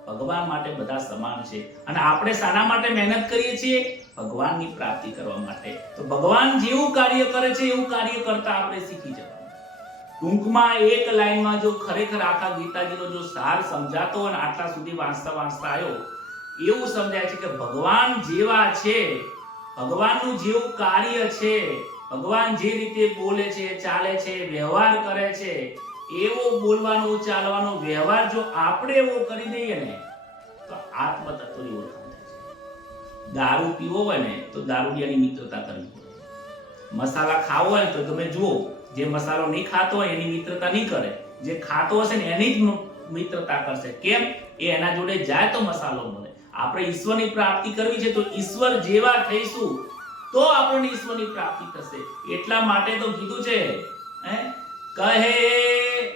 ભગવાન માટે બધા સમાન છે. અને આપણે શાના માટે મહેનત કરીએ છીએ? ભગવાનની પ્રાપ્તિ કરવા માટે. તો ભગવાન જેવું કાર્ય કરે છે એવું કાર્ય કરતા આપણે શીખી જવાનું. ટૂંકમાં એક લાઈનમાં જો ખરેખર આખા ગીતાજીનો જો સાર સમજાતો અને આટલા સુધી વાંચતા આવ્યો એવું સમજાય છે કે ભગવાન જેવા છે, ભગવાનનું જેવું કાર્ય છે, ભગવાન જે રીતે બોલે છે, ચાલે છે, વ્યવહાર કરે છે, એવો બોલવાનો, ચાલવાનો વ્યવહાર જો આપણે એવો કરી દઈએ ને તો આત્મ તત્વની ઓળખાણ થાય છે. દારૂ પીવો હોય ને તો દારૂડિયાની મિત્રતા કરવી પડે. મસાલા ખાવો હોય તો તમે જુઓ જે મસાલો નહીં ખાતો હોય એની મિત્રતા નહીં કરે, જે ખાતો હશે ને એની જ મિત્રતા કરશે. કેમ? એ એના જોડે જાય તો મસાલો મળે. આપણે ઈશ્વરની પ્રાપ્તિ કરવી છે તો ઈશ્વર જેવા થઈશું તો આપણને ઈશ્વરની પ્રાપ્તિ થશે. એટલા માટે તો કીધું છે કહે,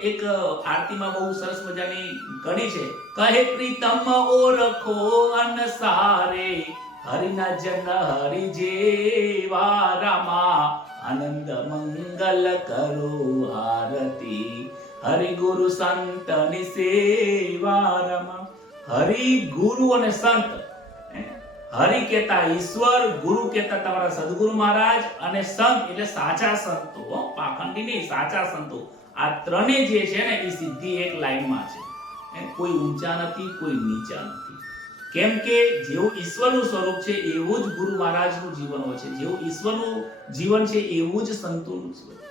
એક આરતીમાં બહુ સરસ મજાની કડી છે, કહે પ્રીતમ ઓળખો અનસારે, હરિના જન હરિ જેવા રામા, આનંદ મંગલ કરો આરતી, હરિ ગુરુ સંત ની સેવા રામા. હરિ ગુરુ અને સંત, હરિ કહેતા ઈશ્વર, ગુરુ કહેતા તમારા સદગુરુ મહારાજ, અને સંત એટલે સાચા સંતો, પાખંડી નહીં, સાચા સંતો. આ ત્રણે જે છે ને એ સીધી એક લાઈનમાં છે, કોઈ ઊંચા નથી, કોઈ નીચા નથી. કેમ કે જેવું ઈશ્વરનું સ્વરૂપ છે એવું જ ગુરુ મહારાજનું જીવન હોય છે, જેવું ઈશ્વરનું જીવન છે એવું જ સંતોનું સ્વરૂપ.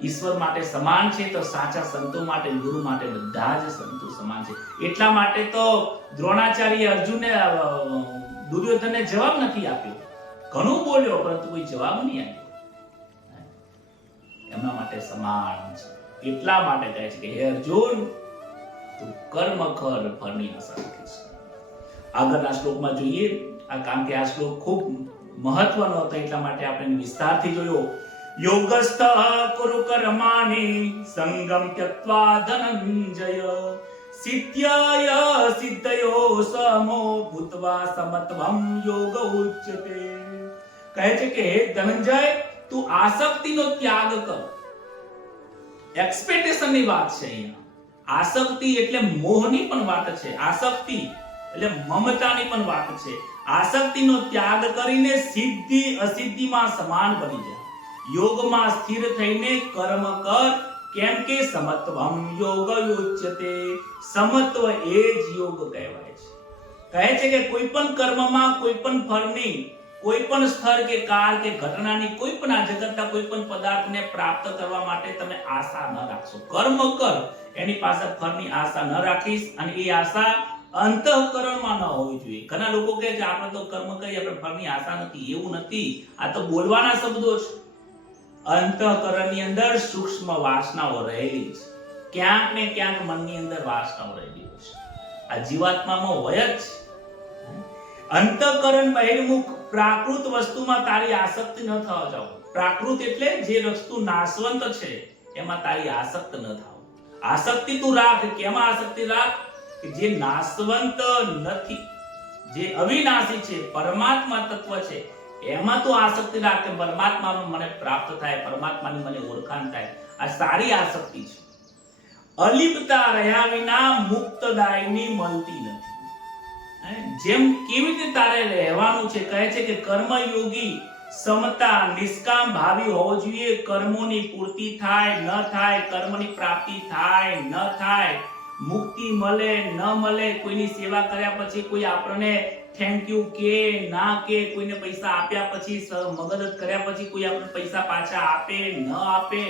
ઈશ્વર માટે સમાન છે તો સાચા સંતો માટે, ગુરુ માટે બધા જ સંતો સમાન છે. એટલા માટે તો દ્રોણાચાર્ય અર્જુનને, દુર્યોધનને જવાબ નથી આપ્યો. ઘણું બોલ્યો પરંતુ કોઈ જવાબ નહીં આપ્યો. એમના માટે સમાન છે. એટલા માટે કહે છે કે હે અર્જુન, તું કર્મ કર, ફળની આશા રાખીશ. આગળના શ્લોકમાં જોઈએ, કારણ કે આ શ્લોક ખૂબ મહત્વનો હતો એટલા માટે આપણે વિસ્તારથી જોયો. યોગસ્થ કુરુ કર્માણિ સંગમ ત્યક્ત્વા ધનંજય, સિદ્ધ્યાય સિદ્ધયો સમો ભૂત્વા સમત્વમ યોગ ઉચ્યતે. કહે છે કે હે ધનંજય, તું આસક્તિનો ત્યાગ કર. એક્સપેક્ટેશનની વાત છે અહીંયા. આસક્તિ એટલે મોહની પણ વાત છે, આસક્તિ એટલે મમતાની પણ વાત છે. આસક્તિનો ત્યાગ કરીને સિદ્ધિ અસિદ્ધિમાં સમાન બની જાય. યોગમાં સ્થિર થઈને કર્મ કર. કેમ કે સમત્વમ યોગ ઉચ્યતે, સમત્વ એ જ યોગ કહેવાય છે. કહે છે કે કોઈ પણ કર્મમાં, કોઈ પણ ફળની, કોઈ પણ સ્થળ કે કાળ કે ઘટનાની, કોઈ પણ આ જગતના કોઈ પણ પદાર્થને પ્રાપ્ત કરવા માટે તમે આશા ન રાખશો. કર્મ કર, એની પાસે ફળની આશા ન રાખીશ. અને એ આશા અંતઃકરણમાં ન હોવી જોઈએ. ઘણા લોકો કહે છે આપણે તો કર્મ કરી, આપણે ફળની આશા નથી. એવું નથી, આ તો બોલવાના શબ્દો છે. અંતઃકરણની અંદર સૂક્ષ્મ વાસનાઓ રહેલી છે. ક્યાંક ને ક્યાંક મનની અંદર વાસનાઓ રહેલી છે. આ જીવાત્મામાં હોય જ છે. અંતઃકરણ બહિર્મુખ પ્રાકૃત વસ્તુમાં તારી આસક્તિ ન થવા જાવ. પ્રાકૃત એટલે જે વસ્તુ નાશવંત છે એમાં તારી આસક્ત ન થાવ. આસક્તિ તું રાખ. કેમાં આસક્તિ રાખ? કે જે નાશવંત નથી, જે અવિનાશી છે, પરમાત્મા તત્વ છે, એમાં તો આસક્તિ રાખ કે પરમાત્મામાં મને પ્રાપ્ત થાય, પરમાત્માની મને ઓળખાણ થાય. આ સારી આસક્તિ છે. અલિપ્તતા રહ્યા વિના મુક્તદાયની મળતી નથી. જેમ કેવી રીતે તારે રહેવાનું છે, કહે છે કે કર્મયોગી સમતા નિષ્કામ ભાવી હોવો જોઈએ. કર્મોની પૂર્તિ થાય ન થાય, કર્મની પ્રાપ્તિ થાય ન થાય, મુક્તિ મળે ન મળે, કોઈની સેવા કર્યા પછી કોઈ આપણને થેન્ક યુ કે ના કે, કોઈને પૈસા આપ્યા પછી, મદદ કર્યા પછી કોઈ આપણને પૈસા પાછા આપે ન આપે,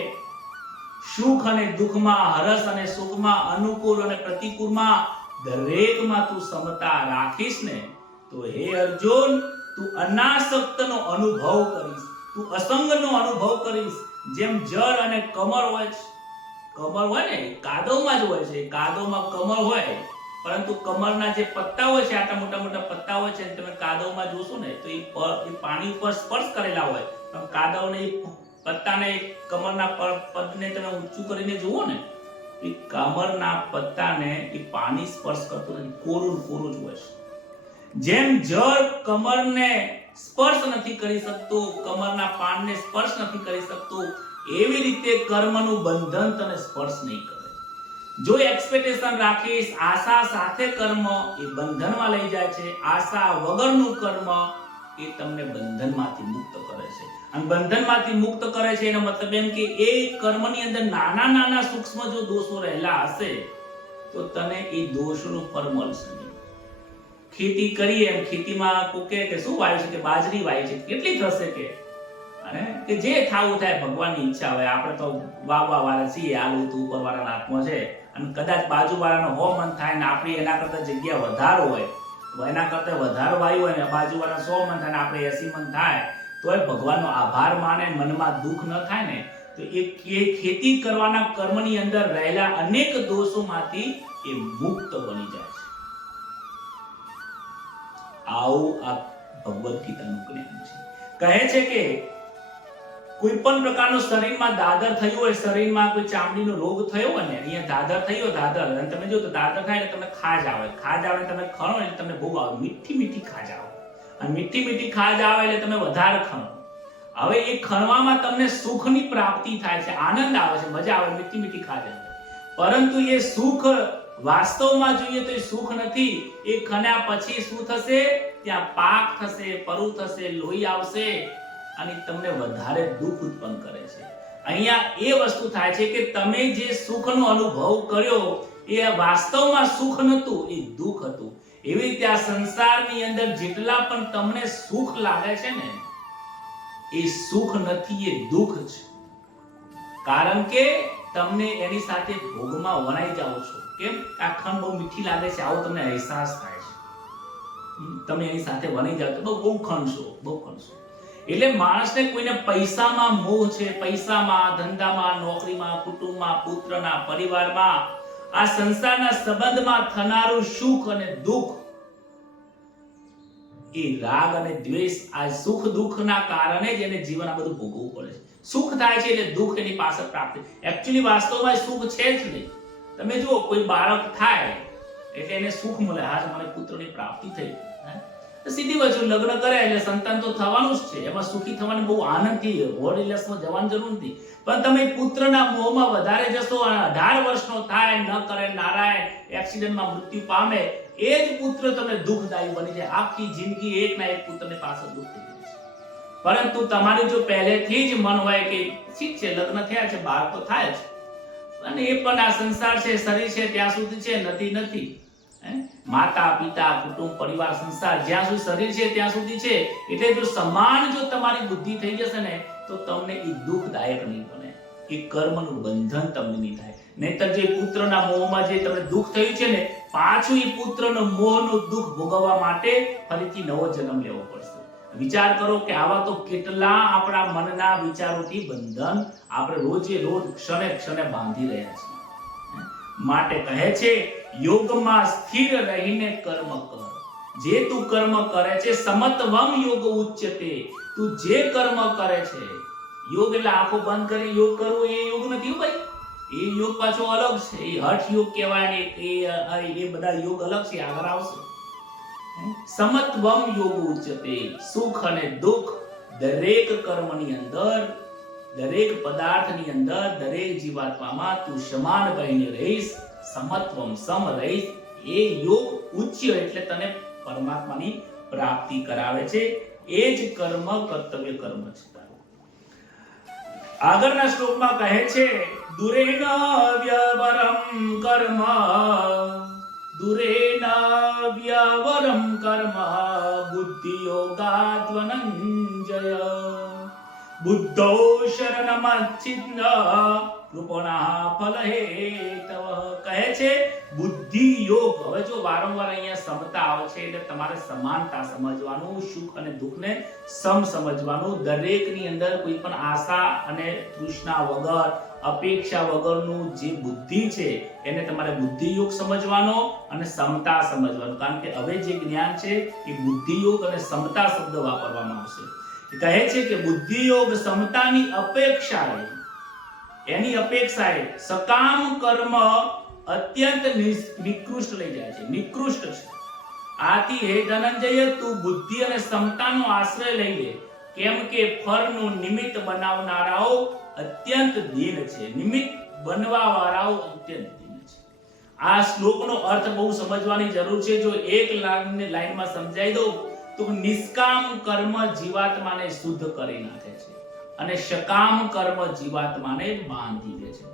સુખ અને દુઃખમાં, હરસ અને સુખમાં, અનુકૂળ અને પ્રતિકૂળમાં દરેકમાં તું સમતા રાખીશ ને તો હે અર્જુન, તું અનાસક્તનો અનુભવ કરીશ, તું અસંગનો અનુભવ કરીશ. જેમ જળ અને કમળ હોય છે, કમળ હોય ને કાદવમાં જ હોય છે, કાદવમાં કમળ હોય, પરંતુ કમળના જે પત્તા હોય છે, આટલા મોટા મોટા પત્તા હોય છે, તમે કાદવમાં જોશો ને તો એ પાણી ઉપર સ્પર્શ કરેલા હોય, પણ કાદવને પત્તાને, કમળના પદને તમે ઊંચું કરીને જુઓ ને, એ કમળના પત્તાને એ પાણી સ્પર્શ કરતું નથી, કોરું કોરું જ હોય છે. જેમ જળ કમળને સ્પર્શ નથી કરી શકતું, કમળના પાનને સ્પર્શ નથી કરી શકતું, એવી રીતે કર્મનું બંધન તને સ્પર્શ નહીં કરે. જો એક્સપેક્ટેશન રાખીશ, આશા સાથે કર્મ એ બંધનમાં લઈ જાય છે. આશા વગરનું કર્મ એ તમને બંધનમાંથી મુક્ત કરે છે. અને બંધનમાંથી મુક્ત કરે છે એનો મતલબ એમ કે એ કર્મની અંદર નાના નાના સૂક્ષ્મ જો દોષો રહેલા હશે તો તને એ દોષનું ફળ મળશે નહીં. ખેતી કરીએ, એમ ખેતીમાં કોકે કે શું વાવ્યું છે, કે બાજરી વાવી છે, કેટલી થશે અને કે જે થાવું થાય, ભગવાનની ઈચ્છા હોય. આપણે તો વાવવા વાળા છીએ, આ બધું ઉપરવાળાના હાથમાં છે. અને કદાચ બાજુવાળાનો હો મન થાય ને આપણી એના કરતા જગ્યા વધારો હોય, એના કરતા વધારે વાયુ હોય ને બાજુવાળા 100 મન થાય ને આપણે 80 મન થાય, તોય ભગવાનનો આભાર માને, મનમાં દુઃખ ન થાય ને તો એ ખેતી કરવાના કર્મની અંદર રહેલા અનેક દોષોમાંથી એ મુક્ત બની જાય છે. આવું આ ભગવદ ગીતાનું જ્ઞાન છે. કહે છે કે કોઈ પણ પ્રકારનો શરીરમાં દાદર થયું હોય, શરીરમાં કોઈ ચામડીનો રોગ થયો હોય ને, અહીંયા દાદર થયો, દાદર, અને તમે જો તો દાદર થાય એટલે તમને ખાજ આવે, તમે ખણો એટલે તમને બહુ આવે, મીઠી ખાજ આવે, અને મીઠી ખાજ આવે એટલે તમે વધારે ખણો. હવે એ ખણવામાં તમને સુખની પ્રાપ્તિ થાય છે, આનંદ આવે છે, મજા આવે, મીઠી ખાજ આવે. પરંતુ એ સુખ વાસ્તવમાં જોઈએ તો એ સુખ નથી. એ ખણ્યા પછી શું થશે? ત્યાં પાક થશે, પરુ થશે, લોહી આવશે અને તમને વધારે દુઃખ ઉત્પન્ન કરે છે. અહીંયા એ વસ્તુ થાય છે કે તમે જે સુખનો અનુભવ કર્યો એ વાસ્તવમાં સુખ નહોતું, એ દુઃખ હતું. એવી રીતે આ સંસારની અંદર જેટલા પણ તમને સુખ લાગે છે ને, એ સુખ નથી, એ દુઃખ છે. કારણ કે તમને એની સાથે ભોગમાં વણાઈ જાઓ છો. કેમ? આ ખંડ બહુ મીઠી લાગે છે, આવો તમને અહેસાસ થાય છે. તમે એની સાથે વણાઈ જાઓ તો બહુ ખણશો. એટલે માણસને કોઈને પૈસામાં મોહ છે, પૈસામાં, ધંધામાં, નોકરીમાં, કુટુંબમાં, પુત્રના, પરિવારમાં, આ સંસારના સંબંધમાં થનારું સુખ અને દુઃખ, એ રાગ અને દ્વેષ, આ સુખ દુઃખના કારણે જ એને જીવન આ બધું ભોગવવું પડે છે. સુખ થાય છે એટલે દુઃખ એની પાછળ પ્રાપ્ત. એક્ચ્યુઅલી વાસ્તવમાં સુખ છે જ નહીં. તમે જુઓ, કોઈ બાળક થાય એટલે એને સુખ મળે, હા મને પુત્રની પ્રાપ્તિ થઈ, સીધી વસ્તુ, લગ્ન કરે એટલે સંતાન તો થવાનું જ છે, એમાં સુખી થવાની બહુ આનંદથી હોડિલસમાં જવાની જરૂર નથી. પણ તમે પુત્રના મોહમાં વધારે જશો, 18 વર્ષનો થાય, ન કરે નારાયણ, એક્સિડન્ટમાં મૃત્યુ પામે, એ જ પુત્ર તમને દુઃખદાયી બની જાય. આખી જિંદગી એક ના એક પુત્રની પાછળ દુઃખ થઈ જાય છે. પરંતુ તમારું જો પહેલેથી જ મન હોય કે ઠીક છે, લગ્ન થયા છે, બાળક તો થાય છે, અને એ પણ આ સંસાર છે, શરીર છે ત્યાં સુધી છે, નથી. માતા પિતા, કુટુંબ, પરિવાર, સંસાર, જ્યાં સુધી શરીર છે ત્યાં સુધી છે. એટલે જો સમાન જો તમારી બુદ્ધિ થઈ જશે ને, તો તમને એ દુઃખદાયક નહીં બને, એ કર્મનું બંધન તમને નહીં થાય. નહીતર જે પુત્રના મોહમાં જે તમને દુઃખ થયું છે ને, પાછું એ પુત્રનો મોહનું દુઃખ ભોગવવા માટે ફરીથી નવો જન્મ લેવો પડશે. વિચાર કરો કે આવા તો કેટલા આપણા મનના વિચારોથી બંધન આપણે રોજે રોજ ક્ષણે બાંધી રહ્યા છીએ. માટે કહે છે, યોગમાં સ્થિર રહીને કર્મ કર. જે તું કર્મ કરે છે, સમત્વમ યોગ ઉચ્યતે, તું જે કર્મ કરે છે, યોગ એટલે આંખો બંધ કરી યોગ કરવો, એ યોગ નથી ભાઈ. એ યોગ પાછો અલગ છે, એ હઠ યોગ કહેવાય ને, એ બધા યોગ અલગ છે, આગળ આવશે. સમત્વમ યોગ ઉચ્યતે, સુખ અને દુઃખ દરેક કર્મની અંદર, દરેક પદાર્થની અંદર, દરેક જીવાત્મામાં તું સમાન બનીને રહીશ, સમત્વમ સમ રહીશ. એ યોગ ઉચ્ય એટલે તને પરમાત્માની પ્રાપ્તિ કરાવે છે. એ જ કર્મ કર્તવ્ય કર્મ છે તારું. આગળના શ્લોકમાં કહે છે, દુરેન વ્યવરમ કર્મ, દુરેન વ્યવરમ કર્મ બુદ્ધિ યોગાદ્વનંજય, બુદ્ધો શરણમચ્છિન્ન કૃપણા ફલહેતવ. કહે છે બુદ્ધિ યોગ. હવે જો વારંવાર અહીંયા સમતા આવે છે એટલે તમારે સમાનતા સમજવાનું, સુખ અને દુઃખને સમ સમજવાનું. દરેકની અંદર કોઈ પણ આશા અને તૃષ્ણા વગર, અપેક્ષા વગરનું જે બુદ્ધિ છે એને તમારે બુદ્ધિ યોગ સમજવાનો અને સમતા સમજવાનું. કારણ કે હવે જે જ્ઞાન છે એ બુદ્ધિ યોગ અને સમતા શબ્દ વાપરવામાં આવશે. કહે છે કે બુદ્ધિ યોગ સમતાની અપેક્ષાએ, એની અપેક્ષાએ સકામ કર્મ અત્યંત નિકૃષ્ટ લઈ જાય છે, નિકૃષ્ટ છે. આથી હે ધનંજય, તું બુદ્ધિ અને સમતાનો આશ્રય લઈ લે. કેમ કે ફળનું નિમિત્ત બનાવનારાઓ અત્યંત દીન છે, નિમિત્ત બનવા વાળાઓ અત્યંત દીન છે. આ શ્લોકનો અર્થ બહુ સમજવાની જરૂર છે. જો એક લાઈનમાં સમજાઈ દઉં તો નિષ્કામ કર્મ જીવાત્માને શુદ્ધ કરી નાખે છે અને સકામ કર્મ જીવાત્માને બાંધી દે છે.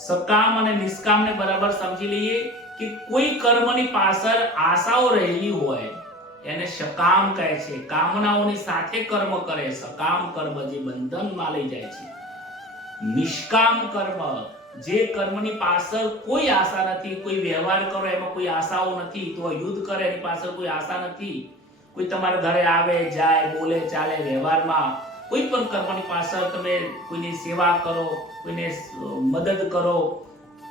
સકામ અને નિષ્કામને બરાબર સમજી લઈએ કે કોઈ કર્મની પાછળ આશાઓ રહેલી હોય એને સકામ કહે છે. કામનાઓની સાથે કર્મ કરે, સકામ કર્મ જે બંધનમાં લઈ જાય છે. નિષ્કામ કર્મ જે કર્મની પાછળ કોઈ આશા નથી, કોઈ વ્યવહાર કરો એમાં કોઈ આશાઓ નથી, તો યુદ્ધ કરે એની પાછળ કોઈ આશા નથી, કોઈ તમારા ઘરે આવે જાય, બોલે ચાલે, વ્યવહારમાં કોઈ પણ કર્મની પાછળ તમે કોઈની સેવા કરો, કોઈને મદદ કરો,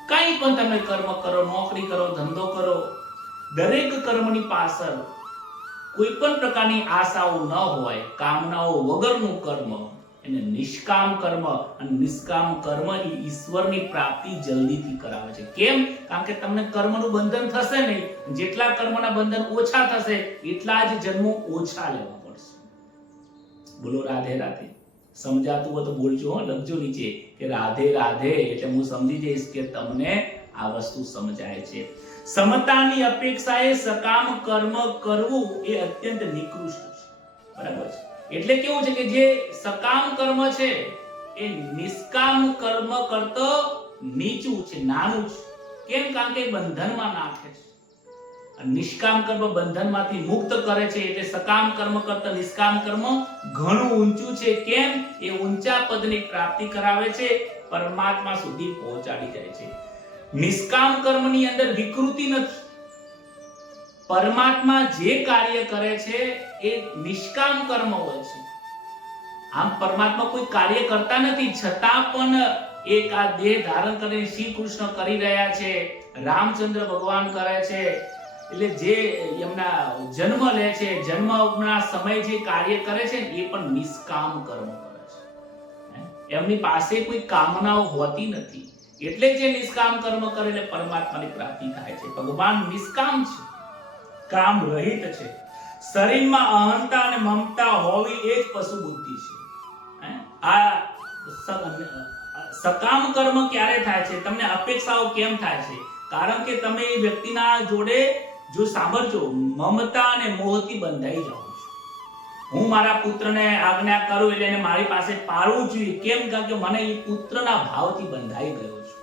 કંઈ પણ તમે કર્મ કરો, નોકરી કરો, ધંધો કરો, દરેક કર્મની પાછળ કોઈ પણ પ્રકારની આશાઓ ન હોય, કામનાઓ વગરનું કર્મ એને નિષ્કામ કર્મ, અને નિષ્કામ કર્મ એ ઈશ્વરની પ્રાપ્તિ જલ્દીથી કરાવે છે. કેમ? કારણ કે તમને કર્મનું બંધન થશે નહીં. જેટલા કર્મના બંધન ઓછા થશે એટલા જ જન્મો ઓછા લેવા પડશે. બોલો રાધે રાધે. સમજાતું હોય તો બોલજો, લખજો નીચે કે રાધે રાધે, એટલે હું સમજી જઈશ કે તમને આ વસ્તુ સમજાય છે. સમતાની અપેક્ષાએ સકામ કર્મ કરવું એ અત્યંત નિકૃષ્ટ છે. બરાબર છે? એટલે કેવું છે કે જે સકામ કર્મ છે એ નિષ્કામ કર્મ કરતો નીચું છે, નાનું છે. કેમ? કારણ કે બંધનમાં નાખે છે. નિષ્કામ કર્મ બંધનમાંથી મુક્ત કરે છે, એટલે સકામ કર્મ કરતા નિષ્કામ કર્મ ઘણું ઊંચું છે. કેમ? એ ઊંચા પદની પ્રાપ્તિ કરાવે છે, પરમાત્મા સુધી પહોંચાડી જાય છે. નિષ્કામ કર્મની અંદર વિકૃતિ નથી. પરમાત્મા જે કાર્ય કરે છે એ નિષ્કામ કર્મ હોય છે. આમ પરમાત્મા કોઈ કાર્ય કરતા નથી, છતાં પણ એક આ દેહ ધારણ કરીને શ્રી કૃષ્ણ કરી રહ્યા છે, રામચંદ્ર ભગવાન કરે છે. એટલે જે એમના જન્મ લે છે, જન્મના સમય જે કાર્ય કરે છે એ પણ નિષ્કામ કર્મ કરે છે. એમની પાસે કોઈ કામનાઓ હોતી નથી, એટલે જે નિષ્કામ કર્મ કરે એટલે પરમાત્માની પ્રાપ્તિ થાય છે. ભગવાન નિષ્કામ છે, કામ રહિત છે. શરીરમાં અહંતા અને મમતા હોવી એ જ પશુ બુદ્ધિ છે. આ સકામ કર્મ ક્યારે થાય છે? તમને અપેક્ષાઓ કેમ થાય છે? કારણ કે તમે એ વ્યક્તિના જોડે જો સાંભળજો, મમતા અને મોહથી બંધાઈ જાઓ છો. હું મારા પુત્રને આજ્ઞા કરું એટલે એને મારી પાસે પાળવું જોઈએ. કેમ? કારણ કે મને એ પુત્રના ભાવથી બંધાઈ ગયો છું.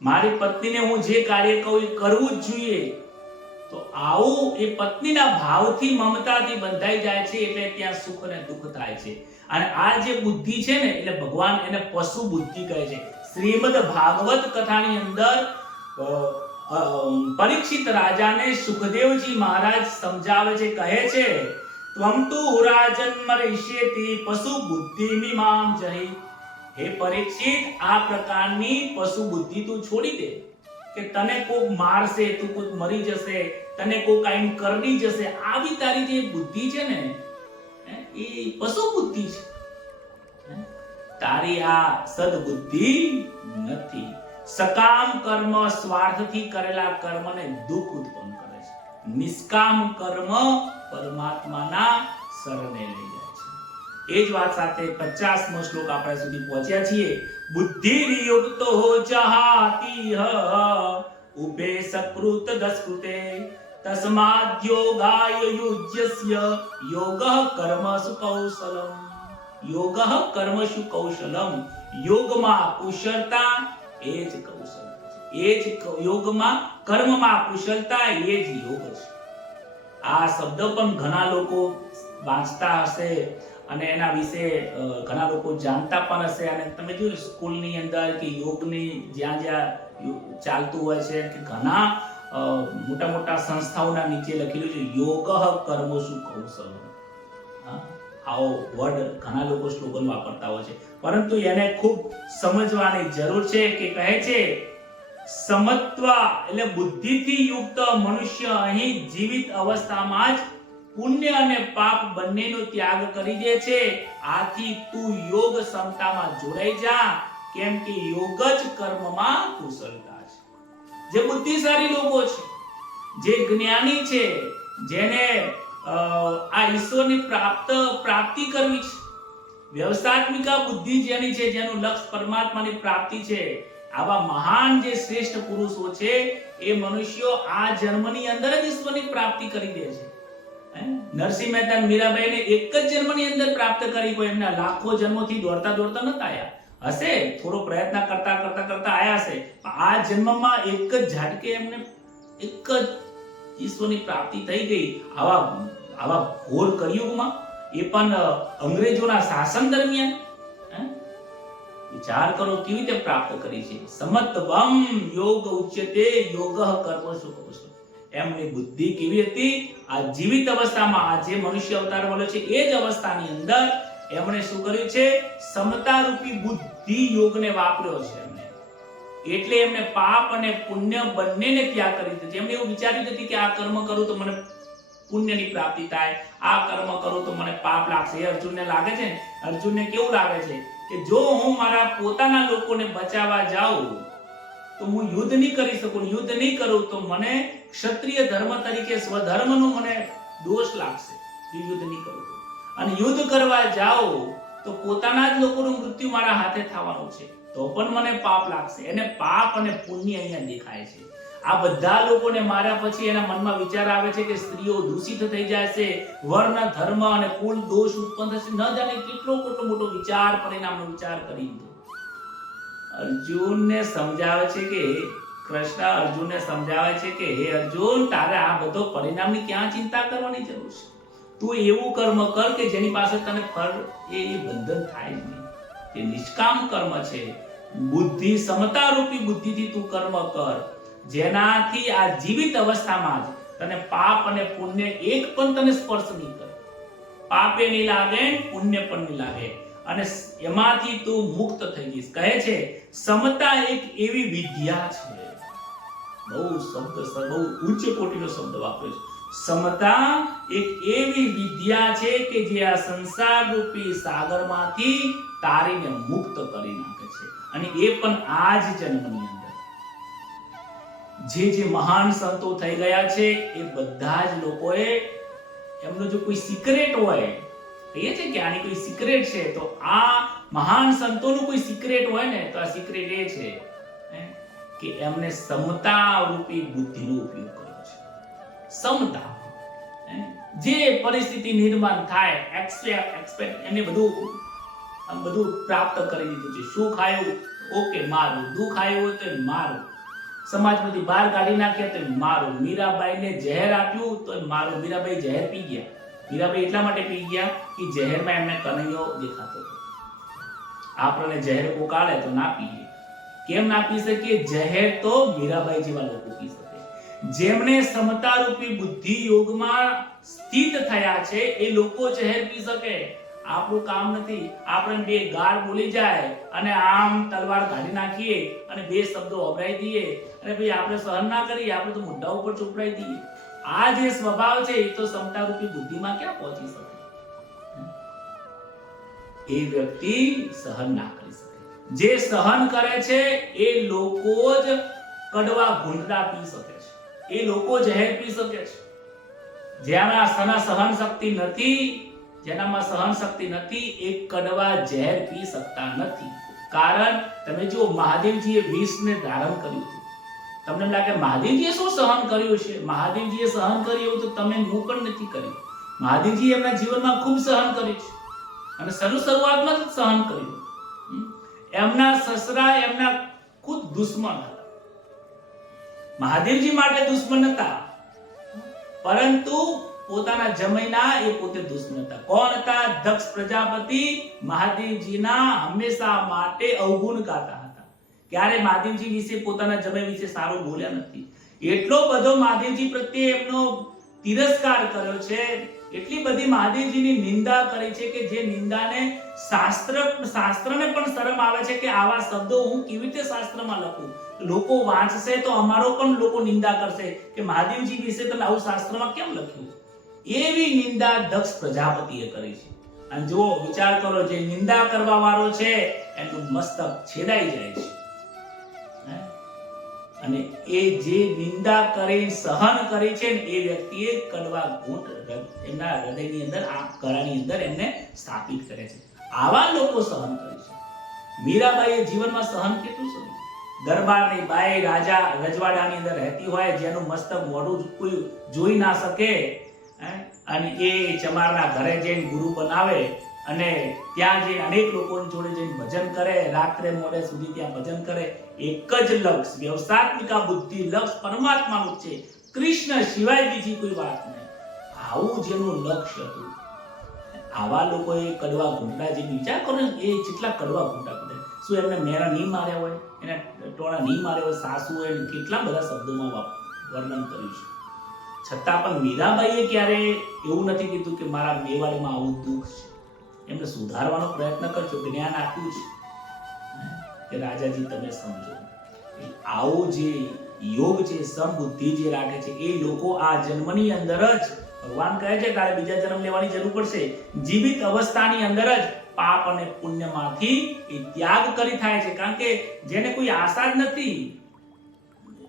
મારી પત્નીને હું જે કાર્ય કહું એ કરવું જ જોઈએ. તો આવું એ પત્નીના ભાવથી, મમતાથી બંધાઈ જાય છે, એટલે ત્યાં સુખ અને દુઃખ થાય છે. અને આ જે બુદ્ધિ છે ને, એટલે ભગવાન એને પશુ બુદ્ધિ કહે છે. શ્રીમદ ભાગવત કથાની અંદર પરીક્ષિત રાજાને સુખદેવજી મહારાજ સમજાવે છે, કહે છે ત્વમ તુ રાજન મરિષ્યતિ પશુ બુદ્ધિ મિમામ જહિ. હે પરીક્ષિત, આ પ્રકારની પશુ બુદ્ધિ તું છોડી દે કે તને કોક મારશે, તું કોક મરી જશે, તને કોક આઈને કરડી જશે. આવી તારી જે બુદ્ધિ છે ને એ પશુ બુદ્ધિ છે. તારી આ સદબુદ્ધિ નથી. સકામ કર્મ સ્વાર્થથી કરેલા કર્મને દુઃખ ઉત્પન્ન કરે છે. નિષ્કામ કર્મ પરમાત્માના શરણે લઈ જાય છે. એ જ વાત સાથે 50મો શ્લોક આપણે સુધી પહોંચ્યા છીએ. બુદ્ધિર્યુક્તો જહાતિહ ઉભે સકૃત દસ્કૃતે તસ્માદ યોગાય યુજ્યસ્ય યોગઃ કર્મસુ કૌશલમ. યોગઃ કર્મસુ કૌશલમ. યોગમાં કુશળતા એ જ કૌશલતા છે. એ જ યોગમાં, કર્મમાં કુશળતા એ જ યોગ છે. આ શબ્દ પણ ઘણા લોકો વાંચતા હશે અને એના વિશે ઘણા લોકો જાણતા પણ હશે. અને તમે જોયું સ્કૂલની અંદર કે યોગની જ્યાં જ્યાં ચાલતું હોય છે કે ઘણા મોટા મોટા સંસ્થાઓના નીચે લખેલું છે યોગઃ કર્મસુ કૌશલમ. આવો વર્ડ ઘણા લોકો સ્લોગન વાપરતા હોય છે, પરંતુ એને ખૂબ સમજવાની જરૂર છે. કે કહે છે સમત્વ એટલે બુદ્ધિથી યુક્ત મનુષ્ય અહીં જીવિત અવસ્થામાં જ પુણ્ય અને પાપ બંનેનો ત્યાગ કરી દે છે. આથી તું યોગ ક્ષમતામાં જોડાઈ જા, કેમ કે યોગ જ કર્મમાં કુશળતા છે. જે બુદ્ધિશાળી લોકો છે, જે જ્ઞાની છે, જેને આ ઈશ્વરની પ્રાપ્તિ કરવી છે, વ્યવસ્થાત્મિકા બુદ્ધિ જેની છે, જેનું લક્ષ્ય પરમાત્માની પ્રાપ્તિ છે, આવા મહાન જે શ્રેષ્ઠ પુરુષો છે એ મનુષ્યો આ જન્મની અંદર જ ઈશ્વરની પ્રાપ્તિ કરી દે છે. નરસિંહ મહેતા મીરાબાઈને એક જ જન્મની અંદર પ્રાપ્ત કરી, કોઈ એમના લાખો જન્મોથી દોડતા દોડતા નતા આયા હશે, થોડો પ્રયત્ન કરતા આયા હશે, આ જન્મમાં એક જ ઝાટકે એમને એક જ ઈશ્વરની પ્રાપ્તિ થઈ ગઈ. આવા ઘોર કળિયુગમાં, એ પણ અંગ્રેજોના શાસન દરમિયાન. વિચાર કરો કેવી રીતે પ્રાપ્ત કરી છે. સમત્વમ યોગ ઉચ્યતે યોગઃ કર્મસુ કૌશલમ. એમની બુદ્ધિ કેવી હતી? આ જીવિત અવસ્થામાં આ જે મનુષ્ય અવતાર મળ્યો છે એ જ અવસ્થાની અંદર એમણે શું કર્યું છે? સમતા રૂપી બુદ્ધિ યોગને વાપર્યો છે એમણે. એટલે એમને પાપ અને પુણ્ય બંનેને ત્યાગ કરી દીધું. એમને એવું વિચાર્યું નથી કે આ કર્મ કરું તો મને પુણ્યની પ્રાપ્તિ થાય, આ કર્મ કરું તો મને પાપ લાગશે. એ અર્જુનને લાગે છે. અર્જુનને કેવું લાગે છે કે જો હું મારા પોતાના લોકોને બચાવવા જાઉં તો હું યુદ્ધ નહીં કરી શકું. યુદ્ધ નહીં કરું તો મને ક્ષત્રિય ધર્મ તરીકે સ્વધર્મનો મને દોષ લાગશે યુદ્ધ નહીં કરું તો. અને યુદ્ધ કરવા જાઓ તો પોતાના જ લોકોનું મૃત્યુ મારા હાથે થવાનું છે તો પણ મને પાપ લાગશે. એને પાપ અને પુણ્ય અહીંયા દેખાય છે. આ બધા લોકોને માર્યા પછી એના મનમાં વિચાર આવે છે કે સ્ત્રીઓ દૂષિત થઈ જશે, વર્ણ ધર્મ અને કુલ દોષ ઉત્પન્ન થશે. ન જાણે કેટલો મોટો વિચાર પરિણામનો વિચાર કરી દીધો. અર્જુનને સમજાવે છે કે કૃષ્ણ અર્જુનને સમજાવે છે કે હે અર્જુન, તારે આ બધો પરિણામની ક્યાં ચિંતા કરવાની જરૂર છે? તું એવું કર્મ કર કે જેની પાસે તને ફળ એ બંધન થાય જ નહીં. એ નિષ્કામ કર્મ છે. બુદ્ધિ સમતા રૂપી બુદ્ધિથી તું કર્મ કર જેનાથી આ જીવિત અવસ્થામાં જ તને પાપ અને પુણ્ય એક પણ તને સ્પર્શ નહીં કરે. પાપે નહીં લાગે, પુણ્ય પણ નહીં લાગે અને એમાંથી તું મુક્ત થઈ જઈશ. કહે છે સમતા એક એવી વિદ્યા છે. બહુ ઉચ્ચ કોટીનો શબ્દ વાપર્યો છે. સમતા એક એવી વિદ્યા છે કે જે આ સંસાર રૂપી સાગરમાંથી તારીને મુક્ત કરી નાખે છે. અને એ પણ આ જ જન્મની અંદર. જે મહાન સંતો થઈ ગયા છે એ બધા જ લોકોએ એમનો જો કોઈ સિક્રેટ હોય, કહીએ છે કે આની કોઈ સિક્રેટ છે, તો આ મહાન સંતોનું કોઈ સિક્રેટ હોય ને તો આ સિક્રેટ એ છે કે એમને સમતા રૂપી બુદ્ધિનો ઉપયોગ કર્યો છે. સમતા, જે પરિસ્થિતિ નિર્માણ થાય એક્સપેક્ટ એને બધું પ્રાપ્ત કરી દીધું છે. સુખ આવ્યું ઓકે મારું, દુઃખ આવ્યું હોય તો મારું, સમાજમાંથી બહાર કાઢી નાખ્યા તો મારું, મીરાબાઈને ઝેર આપ્યું તો મારું. મીરાબાઈ ઝેર પી ગયા. મીરાબાઈ એટલા માટે પી ગયા કે ઝેરમાં એમને કનૈયો દેખાતો હતો. આપણને ઝેર કોકાળે તો ના પીએ. કેમ ના પી શકીએ? ઝેર તો મીરાબાઈ જેવા લોકો પી શકે. જેમણે સમતા રૂપી બુદ્ધિ યોગમાં સ્થિત થયા છે એ લોકો ઝેર પી શકે. આપણું કામ નથી. આપણે બે ગાળ બોલી જાય અને આમ તલવાર કાઢી નાખીએ અને બે શબ્દો વપરાઈ દઈએ અને ભાઈ આપણે સહન ના કરીએ, આપણે તો મોઢા ઉપર ચોપડાઈ દઈએ. આ જે સ્વભાવ છે એ તો સમતા રૂપી બુદ્ધિમાં ક્યાં પહોંચી શકે? એ વ્યક્તિ સહન ના કરી શકે. જે સહન કરે છે એ લોકો જ કડવા ઘૂંટડા પી શકે છે. એ લોકો ઝેર પી શકે છે. જેનામાં સહન શક્તિ નથી, જેનામાં સહન શક્તિ નથી એ કડવા ઝેર પી શકતા નથી. કારણ તમે જો મહાદેવજીએ વિષને ધારણ કર્યું હતું. તમને એમ લાગે મહાદેવજીએ શું સહન કર્યું છે? મહાદેવજીએ સહન કર્યું એવું તો તમે હું પણ નથી કર્યું. મહાદેવજીએ એમના જીવનમાં ખૂબ સહન કર્યું છે અને શરૂઆતમાં જ સહન કર્યું. એમના સસરા એમના ખુદ દુશ્મન હતા. મહાદેવજી માટે દુશ્મન હતા, પરંતુ પોતાના જમાઈના એ પોતે દુશ્મન હતા. કોણ હતા? દક્ષ પ્રજાપતિ મહાદેવજીના હંમેશા માટે અવગુણ ગાતા હતા. ક્યારે મહાદેવજી વિશે, પોતાના જમાઈ વિશે સારું બોલ્યા નથી. એટલો બધો મહાદેવજી પ્રત્યે એમનો તિરસ્કાર કર્યો છે, એટલી બધી મહાદેવજીની નિંદા કરી છે કે જે નિંદાને શાસ્ત્રને પણ શરમ આવે છે કે આવા શબ્દો હું કેવી રીતે શાસ્ત્રમાં લખું. લોકો વાંચશે તો અમારો પણ લોકો નિંદા કરશે કે મહાદેવજી વિશે તમે આવું શાસ્ત્રમાં કેમ લખ્યું. એવી નિંદા દક્ષ પ્રજાપતિએ કરી છે. અને જો વિચાર કરો, જે નિંદા કરવા વાળો છે એનું મસ્તક છેદાઈ જાય છે. અને એ જે નિંદા કરી સહન કરી છે ને એ વ્યક્તિએ કડવા ઘૂંટ એમના હૃદયની અંદર, આ ગળાની અંદર એમને સ્થાપિત કરે છે. આવા લોકો સહન કરે છે. મીરાબાઈએ જીવનમાં સહન કેટલું સહન. દરબારની બાઈ રાજા રજવાડાની અંદર રહેતી હોય, જેનું મસ્તક મોઢું કોઈ જોઈ ના શકે, અને એ ચમારના ઘરે જઈને ગુરુ બનાવે અને ત્યાં જઈને અનેક લોકોની જોડે જઈને ભજન કરે, રાત્રે મોડે સુધી ત્યાં ભજન કરે. એક જ લક્ષ્ય, વ્યવસાત્મિકા બુદ્ધિ, લક્ષ્ય પરમાત્માનું છે, કૃષ્ણ સિવાય બીજી કોઈ વાત નહીં. આવું જેનું લક્ષ્ય હતું, આવા લોકોએ કડવા ઘૂંટા, જે વિચાર કરો ને એ જેટલા કડવા ઘૂંટા પડે. શું એમને મેરા નહીં માર્યા હોય, એના ટોળા નહીં માર્યા હોય, સાસુ હોય, કેટલા બધા શબ્દોમાં વર્ણન કર્યું છે. છતાં પણ મીરાબાઈએ ક્યારે એવું નથી કીધું કે મારા મેવાડમાં આવું દુઃખ છે. એમને સુધારવાનો પ્રયત્ન કરજો, જ્ઞાન આપ્યું છે કે રાજાજી તમે સમજો. આવો જે યોગ છે, સમબુદ્ધિ જે રાખે છે એ લોકો આ જન્મની અંદર જ, ભગવાન કહે છે તારે બીજા જન્મ લેવાની જરૂર પડશે, જીવિત અવસ્થાની અંદર જ પાપ અને પુણ્યમાંથી એ ત્યાગ કરી થાય છે. કારણ કે જેને કોઈ આશા જ નથી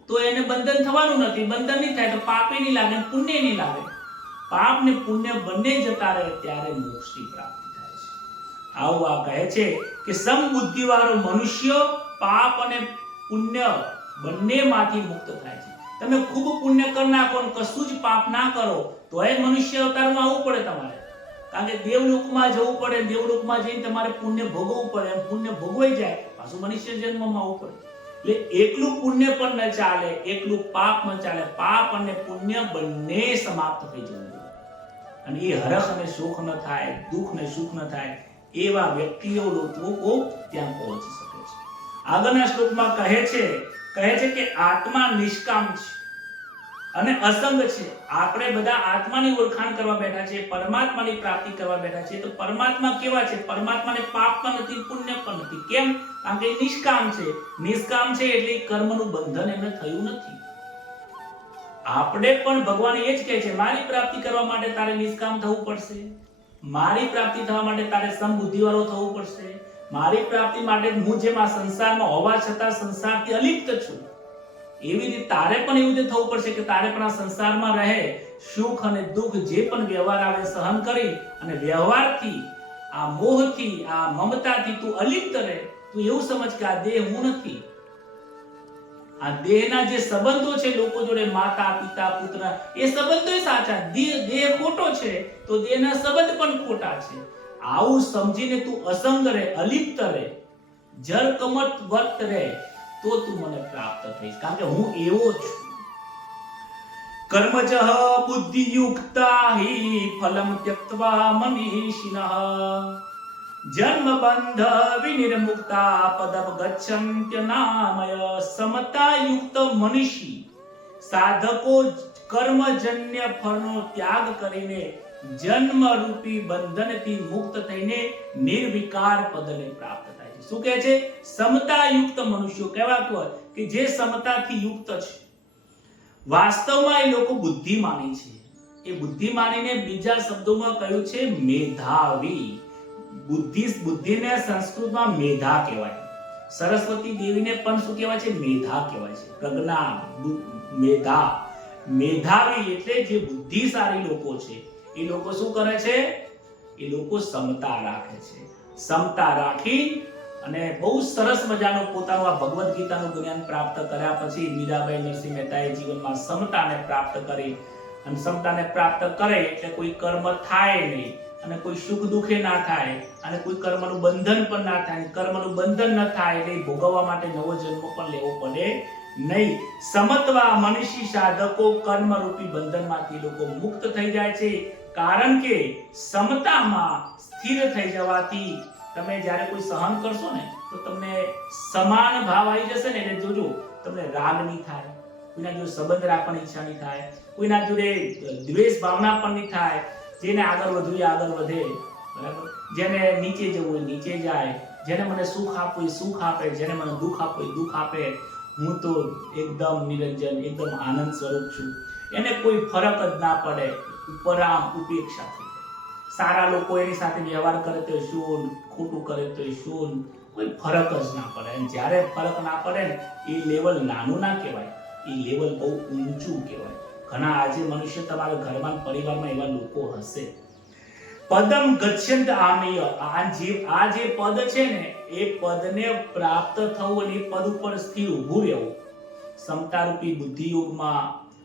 તો એને બંધન થવાનું નથી. બંધન નહીં થાય તો પાપે નહીં લાગે, પુણ્ય નહીં લાગે. પાપ ને પુણ્ય બંને જતા રહે ત્યારે મોક્ષની પ્રાપ્તિ થાય છે. આવું આ કહે છે કે સમબુદ્ધિ વાળો મનુષ્ય પાપ અને પુણ્ય બંનેમાંથી મુક્ત થાય છે. તમે ખૂબ પુણ્ય કરી નાખો અને કશું જ પાપ ના કરો તો એ મનુષ્ય અવતારમાં આવવું પડે તમારે. કારણ કે દેવલોકમાં જવું પડે, દેવલોકમાં જઈને તમારે પુણ્ય ભોગવવું પડે. એમ પુણ્ય ભોગવાઈ જાય પાછું મનુષ્ય જન્મમાં આવવું પડે. એટલે એકલું પુણ્ય પણ ન ચાલે, એકલું પાપ ન ચાલે. પાપ અને પુણ્ય બંને સમાપ્ત થઈ જવું જોઈએ. અને એ હરખ અને સુખ ન થાય, દુઃખ ને સુખ ન થાય એવા વ્યક્તિઓ લોકો ત્યાં પહોંચી શકે છે. આગળના શ્લોકમાં કહે છે કે આત્મા નિષ્કામ છે અને અસંગ છે. આપણે બધા આત્માની ઓળખાણ કરવા બેઠા છે, પરમાત્માની પ્રાપ્તિ કરવા બેઠા છે. તો પરમાત્મા કેવા છે? પરમાત્માને પાપ પણ નથી, પુણ્ય પણ નથી. કેમ? કારણ કે નિષ્કામ છે. નિષ્કામ છે એટલે કર્મનું બંધન એમને થયું નથી. આપણે પણ ભગવાન એ જ કહે છે મારી પ્રાપ્તિ કરવા માટે તારે નિષ્કામ થવું પડશે. મારી પ્રાપ્તિ થવા માટે તારે સમબુદ્ધિવાળો થવું પડશે. મારી પ્રાપ્તિ માટે હું જેમ આ સંસારમાં હોવા છતાં સંસારથી અલિપ્ત છું, એવી રીતે તારે પણ એવું રીતે થવું પડશે કે તારે પણ આ સંસારમાં રહે, સુખ અને દુઃખ જે પણ વ્યવહાર આવે સહન કરી અને વ્યવહારથી, આ મોહથી, આ મમતાથી તું અલિપ્ત રહે. તું એવું સમજ કે આ દેહ હું નથી. આ દેહના જે સંબંધો છે લોકો જોડે, માતા પિતા પુત્ર, એ સંબંધો સાચા, દેહ ખોટો છે તો દેહના સંબંધ પણ ખોટા છે. આવું સમજીને તું અસંગ રહે, અલિપ્ત રહે, જળ કમટ વર્ત રહે તો તું મને પ્રાપ્ત થઈશ. કારણ કે હું એવો છું. કર્મજઃ બુદ્ધિયુક્તા હિ ફલમ ત્યક્ત્વા મનીષિનઃ જન્મ બંધ વિનિર્મુક્તા પદમ ગચ્છન્ત્યનામય. સમતા યુક્ત મનીષી સાધકો કર્મજન્ય ફળનો ત્યાગ કરીને જન્મ રૂપી બંધનથી મુક્ત થઈને નિર્વિકાર પદને પ્રાપ્ત થાય છે. શું કહે છે? સમતા યુક્ત મનુષ્યો કહેવાતું હોય કે જે સમતાથી યુક્ત છે. વાસ્તવમાં એ લોકો બુદ્ધિમાની છે. એ બુદ્ધિમાનીને બીજા શબ્દોમાં કહ્યું છે મેધાવી. બુદ્ધિને સંસ્કૃતમાં મેધા કહેવાય. સરસ્વતી દેવીને પણ શું કહેવાય છે? મેધા કહેવાય છે. પ્રજ્ઞા, મેધા, મેધાવી એટલે જે બુદ્ધિશાળી લોકો છે. એ લોકો શું કરે છે? એ લોકો સમતા રાખે છે. સમતા રાખી અને બહુ સરસ મજાનું પોતાનું આ ભગવદ્ ગીતાનું જ્ઞાન પ્રાપ્ત કર્યા પછી મીરાબાઈ નરસિંહ મહેતાએ જીવનમાં સમતાને પ્રાપ્ત કરી. અને સમતાને પ્રાપ્ત કરે એટલે કોઈ કર્મ થાય નહીં અને કોઈ સુખ દુઃખે ના થાય અને કોઈ કર્મનું બંધન પણ ના થાય. કર્મનું બંધન ન થાય એટલે ભોગવવા માટે નવો જન્મ પણ લેવો પડે નહીં. સમત્વા મનીષી સાધકો કર્મરૂપી બંધનમાંથી લોકો મુક્ત થઈ જાય છે. કારણ કે સમતામાં સ્થિર થઈ જવાથી તમે જ્યારે કોઈ સહન કરશો ને તો તમને સમાન ભાવ આવી જશે ને. એટલે જોજો તમને રાગ નહીં થાય, કોઈના જોડે સંબંધ રાખવાની ઈચ્છા નહીં થાય, કોઈના જોડે દ્વેષ ભાવના પણ નહીં થાય. જેને આગળ વધવું એ આગળ વધે, બરાબર. જેને નીચે જવું હોય નીચે જાય, જેને મને સુખ આપવું એ સુખ આપે, જેને મને દુઃખ આપવું એ દુઃખ આપે. હું તો એકદમ નિરંજન, એકદમ આનંદ સ્વરૂપ છું. એને કોઈ ફરક જ ના પડે. ઉપરામ ઉપેક્ષા થઈ જાય. સારા લોકો એની સાથે વ્યવહાર કરે તો શું, ખોટું કરે તો શું, કોઈ ફરક જ ના પડે. અને જ્યારે ફરક ના પડે ને એ લેવલ નાનું ના કહેવાય, એ લેવલ બહુ ઊંચું કહેવાય. ઘણા આજે મનુષ્ય તમારા ઘરમાં પરિવારમાં એવા લોકો હશે. પદમ ગચ્છન્ત આમેય. આ જે પદ છે ને એ પદને પ્રાપ્ત થવું અને એ પદ ઉપર સ્થિર ઊભું રહેવું, સમતારૂપી બુદ્ધિ યોગમાં.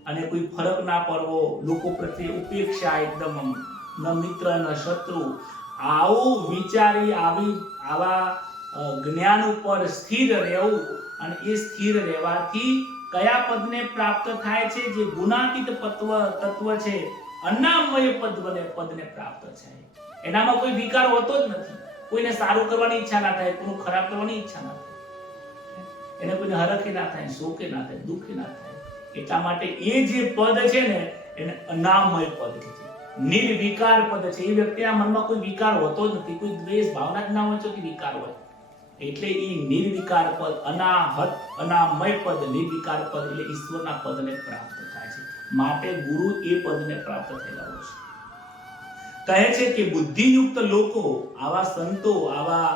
અને કોઈ ફરક ના પડવો, લોકો પ્રત્યે ઉપેક્ષા, એકદમ ન મિત્ર ન શત્રુ, આવું વિચારી આવા જ્ઞાન ઉપર સ્થિર રહેવું. અને એ સ્થિર રહેવાથી કયા પદને પ્રાપ્ત થાય છે? જે ગુણાતીત તત્વ છે, અનામય પદને પ્રાપ્ત છે. એનામાં કોઈ વિકાર હોતો જ નથી. કોઈને સારું કરવાની ઈચ્છા ના થાય, કોઈનું ખરાબ કરવાની ઈચ્છા ના થાય, એને કોઈને હરખે ના થાય, શોકે ના થાય, દુઃખે ના થાય. એટલા માટે એ જે પદ છે ને એને અનામય પદ કહે છે. નિર્વિકાર પદ છે. એ વ્યક્તિના મનમાં કોઈ વિકાર હોતો જ નથી, કોઈ દ્વેષ ભાવના જ ના હોય તો વિકાર હોય. એટલે એ નિર્વિકાર પદ, અનાહત અનામય પદ, નિર્વિકાર પદ એટલે ઈશ્વરના પદને પ્રાપ્ત થાય છે. માટે ગુરુ એ પદને પ્રાપ્ત થયેલા હોય છે. કહે છે કે બુદ્ધિયુક્ત લોકો, આવા સંતો, આવા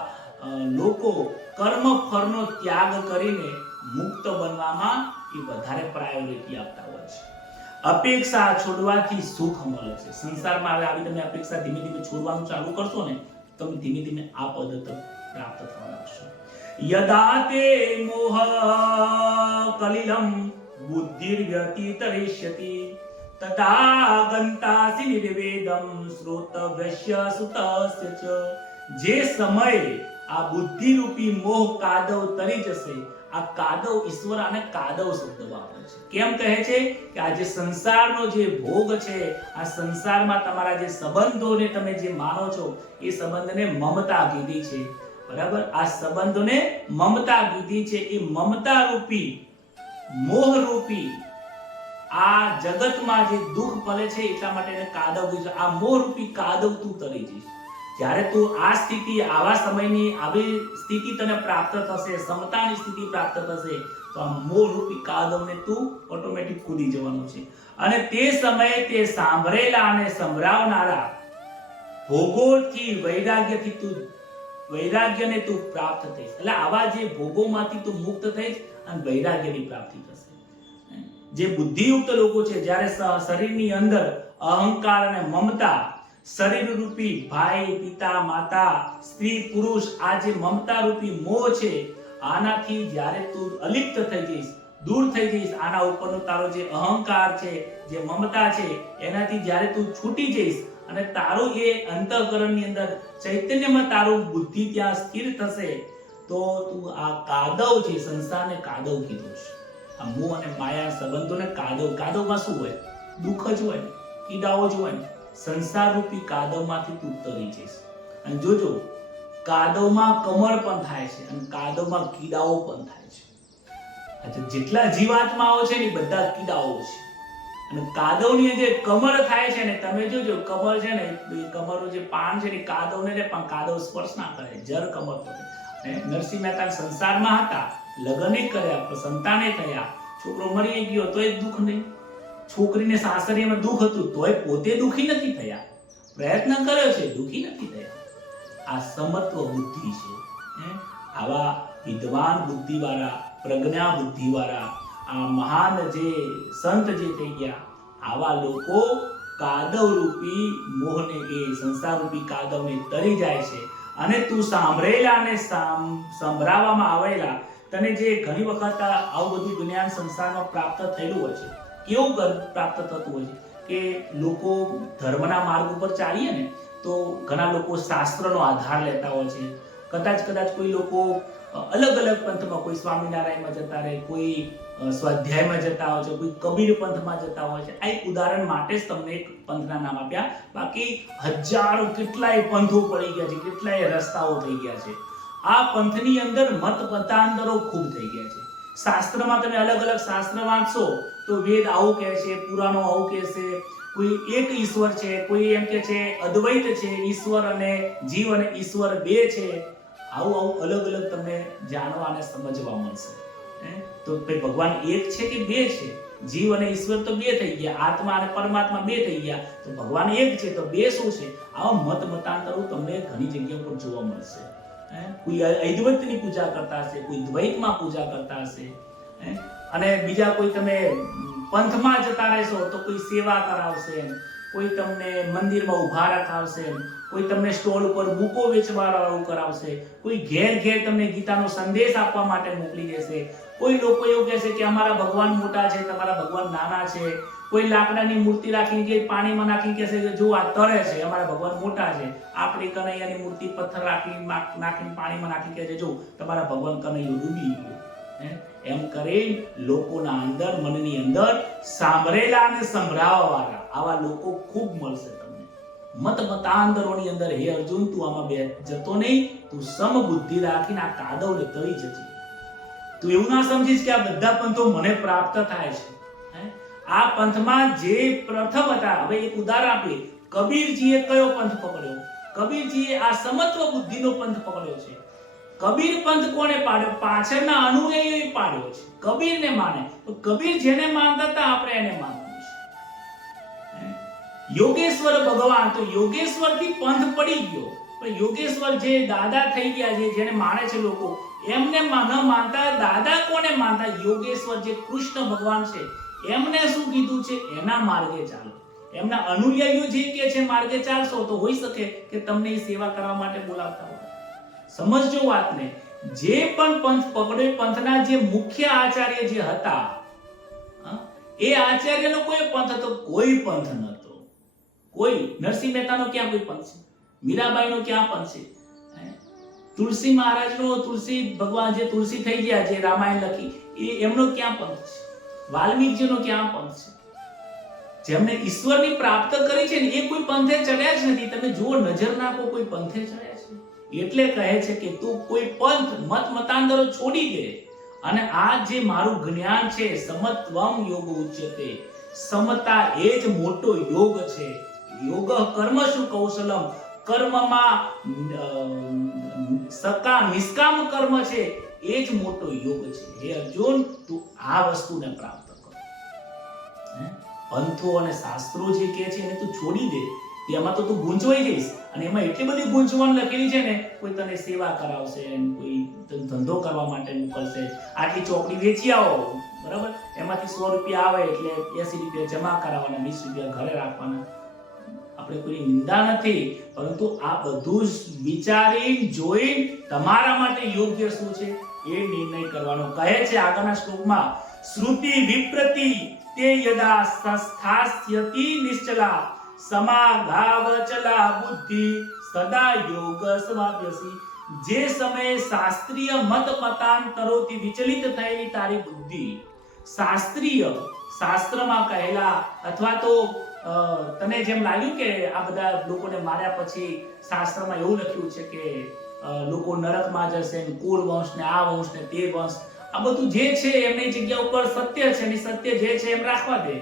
લોકો કર્મ ફળનો ત્યાગ કરીને મુક્ત બનવામાં એ વધારે પ્રાયોરિટી આપતા હોય છે. અપેક્ષા છોડવાથી સુખ મળે છે. સંસારમાં હવે આવી તમે અપેક્ષા ધીમે ધીમે છોડવાનું ચાલુ કરશો ને, તમે ધીમે ધીમે આ પદ પ્રાપ્ત થવા લાગશો. યદા તે મોહ કલિલમ બુદ્ધિર્વ્યતિતરિષ્યતિ તથા ગંતાસી નિર્વેદમ શ્રોતવ્યસ્ય સુતસ્ય ચ. જે સમયે આ બુદ્ધિ રૂપી મોહ કાદવ તરી જશે. આ કાદવ ઈશ્વર આને કાદવ શબ્દ વાપરે છે. કેમ કહે છે કે આ જે સંસારનો જે ભોગ છે, આ સંસારમાં તમારા જે સંબંધોને તમે જે માનો છો એ સંબંધને મમતા કીધી છે. બરાબર, આ સંબંધોને મમતા કીધી છે. એ મમતા રૂપી મોહ રૂપી આ જગતમાં જે દુઃખ પલે છે એટલા માટે એને કાદવ કીધું છે. આ મોહ રૂપી કાદવ તું તરી જઈશ. જ્યારે તું આ સ્થિતિ, આવા સમયની આવી સ્થિતિ તને પ્રાપ્ત થશે, સમતાની સ્થિતિ પ્રાપ્ત થશે, તો આ મોહ રૂપી કાદવને તું ઓટોમેટિક કૂદી જવાનું છે. અને તે સમયે તે સાંભળેલા અને સંભળાવનારા ભોગોથી વૈરાગ્યને તું પ્રાપ્ત થઈશ. એટલે આવા જે ભોગોમાંથી તું મુક્ત થઈશ અને વૈરાગ્યની પ્રાપ્તિ થશે. જે બુદ્ધિયુક્ત લોકો છે, જ્યારે શરીરની અંદર અહંકાર અને મમતા, શરીર રૂપી ભાઈ, પિતા, માતા, સ્ત્રી, પુરુષ, આ જે મમતા રૂપી મોહ છે, આનાથી જ્યારે તું અલિપ્ત થઈ જઈશ, દૂર થઈ જઈશ, આના ઉપરનો તારો જે અહંકાર છે, જે મમતા છે, એનાથી જ્યારે તું છૂટી જઈશ અને તારું એ અંતઃકરણની અંદર ચૈતન્યમાં તારું બુદ્ધિ ત્યાં સ્થિર થશે, તો તું આ કાદવ છે, સંસારને કાદવ કીધું છે. આ મોહ અને માયા સંબંધોને કાદવ. કાદવમાં શું હોય? દુઃખ જ હોય, કીડાઓ જ હોય. સંસાર રૂપી કાદવમાંથી તું તરી જઈશ. અને જોજો, કાદવમાં કમળ પણ થાય છે અને કાદવમાં કીડાઓ પણ થાય છે. એટલે જેટલા જીવાત્માઓ છે ને બધા કીડાઓ છે. અને કાદવની જે કમળ થાય છે ને, તમે જોજો કમળ છે ને, કમળનું જે પાન છે ને, કાદવને ને પણ કાદવ સ્પર્શ ના કરે, જર કમળ કરે. નરસિંહ મહેતા સંસારમાં હતા, લગ્ન કર્યા, સંતાને થયા, છોકરો મરી ગયો તોય દુઃખ નહીં, છોકરીને સાસરીમાં દુઃખ હતું તોય પોતે દુઃખી નથી થયા, પ્રયત્ન કર્યો છે, દુઃખી નથી થયા. આ સમત્વ બુદ્ધિ છે. આવા વિદ્વાન બુદ્ધિવાળા, પ્રજ્ઞા બુદ્ધિવાળા, આ મહાન જે સંત જે થઈ ગયા, આવા લોકો કાદવ રૂપી મોહને, એ સંસાર રૂપી કાદવને તરી જાય છે. અને તું સાંભળેલા અને સંભળાવવામાં આવેલા, તને જે ઘણી વખત આવું બધું જ્ઞાન સંસારમાં પ્રાપ્ત થયેલું હોય છે. કેવું પ્રાપ્ત થતું હોય છે કે લોકો ધર્મના માર્ગ ઉપર ચાલીએ ને તો ઘણા લોકો શાસ્ત્રનો આધાર લેતા હોય છે. કદાચ કોઈ લોકો અલગ અલગ પંથમાં, કોઈ સ્વામિનારાયણમાં જતા રહે, કોઈ સ્વાધ્યાયમાં જતા હોય છે, કોઈ કબીર પંથમાં જતા હોય છે. આ એક ઉદાહરણ માટે જ તમને એક પંથના નામ આપ્યા. બાકી હજારો કેટલાય પંથો પડી ગયા છે, કેટલાય રસ્તાઓ થઈ ગયા છે. આ પંથની અંદર મત મતાંતરો ખૂબ થઈ ગયા છે. શાસ્ત્રમાં તમે અલગ અલગ શાસ્ત્ર વાંચશો તો વેદ આવું કહે છે, પુરાણો આવું કહે છે, કોઈ એક ઈશ્વર છે, કોઈ એમ કે છે અદ્વૈત છે, ઈશ્વર અને જીવ અને ઈશ્વર બે છે. આવું અલગ અલગ તમને જાણવા અને સમજવા મળશે. તો ભગવાન એક છે કે બે છે? જીવ અને ઈશ્વર તો બે થઈ ગયા, આત્મા અને પરમાત્મા બે થઈ ગયા, તો ભગવાન એક છે તો બે શું છે? આવા મત મતાંતરો તમને ઘણી જગ્યા પર જોવા મળશે. કોઈ અદ્વૈતની પૂજા કરતા હશે, કોઈ દ્વૈતમાં પૂજા કરતા હશે, અને બીજા કોઈ તમે પંથમાં જતા રહેશો તો કોઈ સેવા કરાવશે, કોઈ તમને મંદિરમાં ઉભા રખાવશે, કોઈ તમને સ્ટોલ ઉપર બુકો વેચવાળાઓ કરાવશે, કોઈ ઘેર ઘેર તમને ગીતાનો સંદેશ આપવા માટે મોકલી દેશે. કોઈ લોકો એવું કહેશે કે અમારા ભગવાન મોટા છે, તમારા ભગવાન નાના છે. કોઈ લાકડાની મૂર્તિ રાખીને કે પાણીમાં નાખીને કહેશે કે જો આ તરે છે, અમારા ભગવાન મોટા છે. આપણી કનૈયાની મૂર્તિ પથ્થર નાખીને પાણીમાં નાખી કહેશે જો તમારા ભગવાન કનૈયો ડૂબી ગયો. એમ કરી લોકોના અંદર, મનની અંદર સાંભળેલા અને સંભળાવવા વાળા આવા લોકો ખૂબ મળશે તમને. મત મતાંતરોની અંદર હે અર્જુન, તું આમાં બે જતો નહીં, તું સમબુદ્ધિ રાખીને આ કાદવને તરી જજે. તું એવું ના સમજીશ કે આ બધા પંથો મને પ્રાપ્ત થાય છે. આ પંથમાં જે પ્રથમ હતા, હવે એક ઉદાહરણ આપીએ, કબીરજીએ કયો પંથ પકડ્યો? કબીરજીએ આ સમત્વ બુદ્ધિનો પંથ પકડ્યો છે. કબીર પંથ કોને પાડ્યો? પાછળના અનુયાયીઓએ પાડ્યો છે. કબીરને માને તો કબીર જેને માનતા હતા આપણે એને માનવાનું છે. યોગેશ્વર ભગવાન, તો યોગેશ્વરથી પંથ પડી ગયો, પણ યોગેશ્વર જે દાદા થઈ ગયા છે, જેને માને છે લોકો, એમને ન માનતા. દાદા કોને માનતા? યોગેશ્વર જે કૃષ્ણ ભગવાન છે એમને શું કીધું છે? એના માર્ગે ચાલો. એમના અનુયાયીઓ જે કે છે માર્ગે ચાલશો તો હોઈ શકે કે તમને સેવા કરવા માટે બોલાવતા હોય. સમજજો વાતને. જે પણ પંથ પકડ્યો, પંથના જે મુખ્ય આચાર્ય જે હતા, એ આચાર્યનો કોઈ પંથ હતો? કોઈ પંથ નતો. કોઈ નરસિંહ મહેતાનો ક્યાં કોઈ પંથ છે? મીરાબાઈનો ક્યાં પંથ છે? તુલસી મહારાજનો, તુલસી ભગવાન જે તુલસી થઈ ગયા, જે રામાયણ લખી, એમનો ક્યાં પંથ છે? વાલ્મીકીનો ક્યાં પંથ છે? જેમને ઈશ્વરની પ્રાપ્ત કરી છે ને એ કોઈ પંથે ચડ્યા જ નથી. તમે જુઓ, નજર નાખો, કોઈ પંથે ચડ્યા છે? એટલે કહે છે કે તું કોઈ પંથ મત મતાંતરો છોડી દે અને આ જે મારું જ્ઞાન છે, સમત્વમ યોગ ઉચ્યતે, સમતા એ જ મોટો યોગ છે. યોગ કર્મસુ કૌશલમ, કર્મમાં નિષ્કામ કર્મ છે એ જ મોટો યોગ છે. હે અર્જુન, તું આ વસ્તુને પ્રાપ્ત કર. પંથો અને શાસ્ત્રો જે કહે છે એને તું છોડી દે. એમાં તો તું ગૂંચવાઈ જઈશ, અને એમાં એટલી બધી ગૂંચવણ લખેલી છે ને, કોઈ તને સેવા કરાવશે, કોઈ ધંધો કરવા માટે મોકલશે, આટલી ચોકડી વેચી આવો, બરાબર, એમાંથી 100 રૂપિયા આવે એટલે 80 રૂપિયા જમા કરાવવાના, 20 રૂપિયા ઘરે રાખવાના. આપણે કોઈ નિંદા નથી, પરંતુ આ બધું જ વિચારી જોઈ તમારા માટે યોગ્ય શું છે એ નિર્ણય કરવાનો કહે છે. આગળના શ્લોકમાં શ્રુતિ વિપ્રતિ તે યદા સ્થાસ્યતિ નિશ્ચલા સમાગાવચલા બુદ્ધિ સદા યોગ સમાપ્યસી. જે સમયે શાસ્ત્રીય મત મતાંતરોથી વિચલિત થયેલી તારી બુદ્ધિ, શાસ્ત્રીય શાસ્ત્રમાં કહેલા, અથવા તો તને જેમ લાગ્યું કે આ બધા લોકોને માર્યા પછી શાસ્ત્રમાં એવું લખ્યું છે કે લોકો નરકમાં જશે, કુળ વંશ ને આ વંશ ને તે વંશ, આ બધું જે છે એમની જગ્યા ઉપર સત્ય છે, અને સત્ય જે છે એમ રાખવા દે,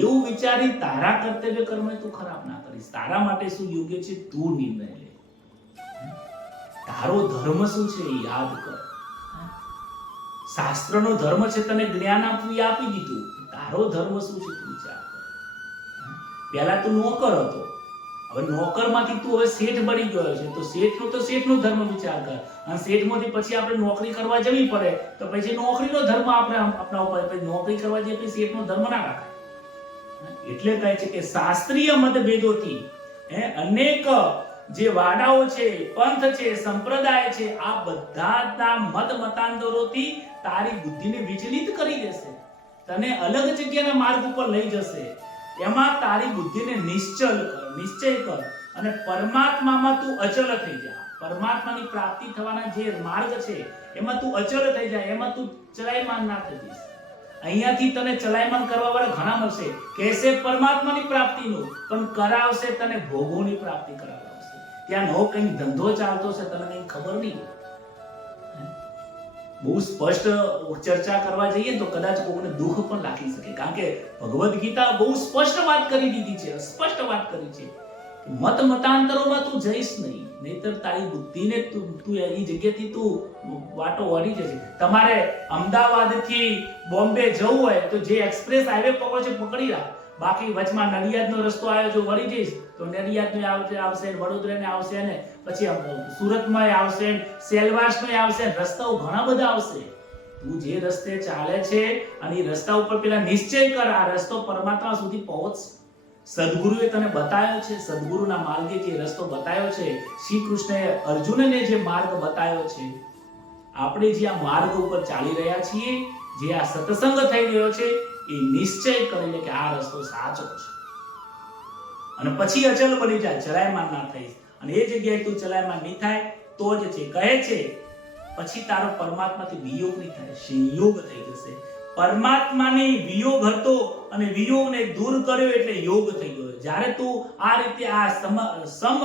એવું વિચારી તારા કર્તવ્ય કર્મ તું ખરાબ ના કરીશ. તારા માટે શું યોગ્ય છે તું નિર્ણય લે. તારો ધર્મ શું છે એ યાદ કર. શાસ્ત્રનો ધર્મ છે તને જ્ઞાન આપવું, એ આપી દીધું. તારો ધર્મ શું છે તું વિચાર કર. પહેલા તું નોકર હતો, હવે નોકરમાંથી તું હવે શેઠ બની ગયો છે, તો શેઠનો ધર્મ વિચાર કર. અને શેઠમાંથી પછી આપણે નોકરી કરવા જવી પડે તો પછી નોકરીનો ધર્મ આપણે અપનાવવો પડે. પછી નોકરી કરવા જઈએ પછી શેઠનો ધર્મ ના રાખાય. એટલે કહે છે કે શાસ્ત્રીય મતભેદોથી અનેક જે વાડાઓ છે, પંથ છે, સંપ્રદાય છે, આ બધાના મત મતાંતરોથી તારી બુદ્ધિને વિચલિત કરી દેશે, તને અલગ જગ્યાના માર્ગ ઉપર લઈ જશે. એમાં તારી બુદ્ધિને નિશ્ચય કર અને પરમાત્મામાં તું અચલ થઈ જા. પરમાત્માની પ્રાપ્તિ થવાના જે માર્ગ છે એમાં તું અચલ થઈ જા, એમાં તું ચલાયમાન ના થઈ જઈશ. અહીંયાથી તને ચલાયમાન કરવા વાળા ઘણા મળશે, કહેશે પરમાત્માની પ્રાપ્તિનું, પણ કરાવશે તને ભોગોની પ્રાપ્તિ કરાવશે. ત્યાં નવો કંઈ ધંધો ચાલતો છે, તને કંઈ ખબર નહીં. બહુ સ્પષ્ટ ચર્ચા કરવા જઈએ તો કદાચ કોઈને દુઃખ પણ લાગી શકે, કારણ કે ભગવદ ગીતા બહુ સ્પષ્ટ વાત કરી દીધી છે, સ્પષ્ટ વાત કરી છે. મત મતાંતરોમાં તું જઈશ નહીં, નહીતર તારી બુદ્ધિને તું એની જગ્યાથી તું વાટો વળી જશે. તમારે અમદાવાદથી બોમ્બે જવું હોય તો જે એક્સપ્રેસ હાઈવે પકડો છે પકડી રાખ. બાકી વચમાં નડિયાદનો રસ્તો આવ્યો, જો વળી જઈશ તો નડિયાદનો આવશે, વડોદરાને આવશે, ને પછી સુરતમાં આવશે, સેલવાસનો આવશે, રસ્તાઓ ઘણા બધા આવશે. તું જે રસ્તે ચાલે છે અને એ રસ્તા ઉપર પેલા નિશ્ચય કર, આ રસ્તો પરમાત્મા સુધી પહોંચશે. સદગુરુએ તને બતાવ્યો છે, સદગુરુના માર્ગે જે રસ્તો બતાવ્યો છે, શ્રી કૃષ્ણએ અર્જુનને જે માર્ગ બતાવ્યો છે, આપણે જે આ માર્ગ ઉપર ચાલી રહ્યા છીએ, જે આ સત્સંગ થઈ રહ્યો છે, એ નિશ્ચય કરીને કે આ રસ્તો સાચો છે. અને પછી અચલ બની જાય, ચલાયમાન ના થઈશ. અને એ જગ્યાએ તું ચલાયમાન નહીં થાય તો જ છે, કહે છે પછી તારો પરમાત્માથી વિયોગ નહીં થાય, સંયોગ થઈ જશે. પરમાત્માની વિયોગ હતો અને વિયોગને દૂર કર્યો એટલે યોગ થઈ ગયો. જ્યારે તું આ રીતે આ સમ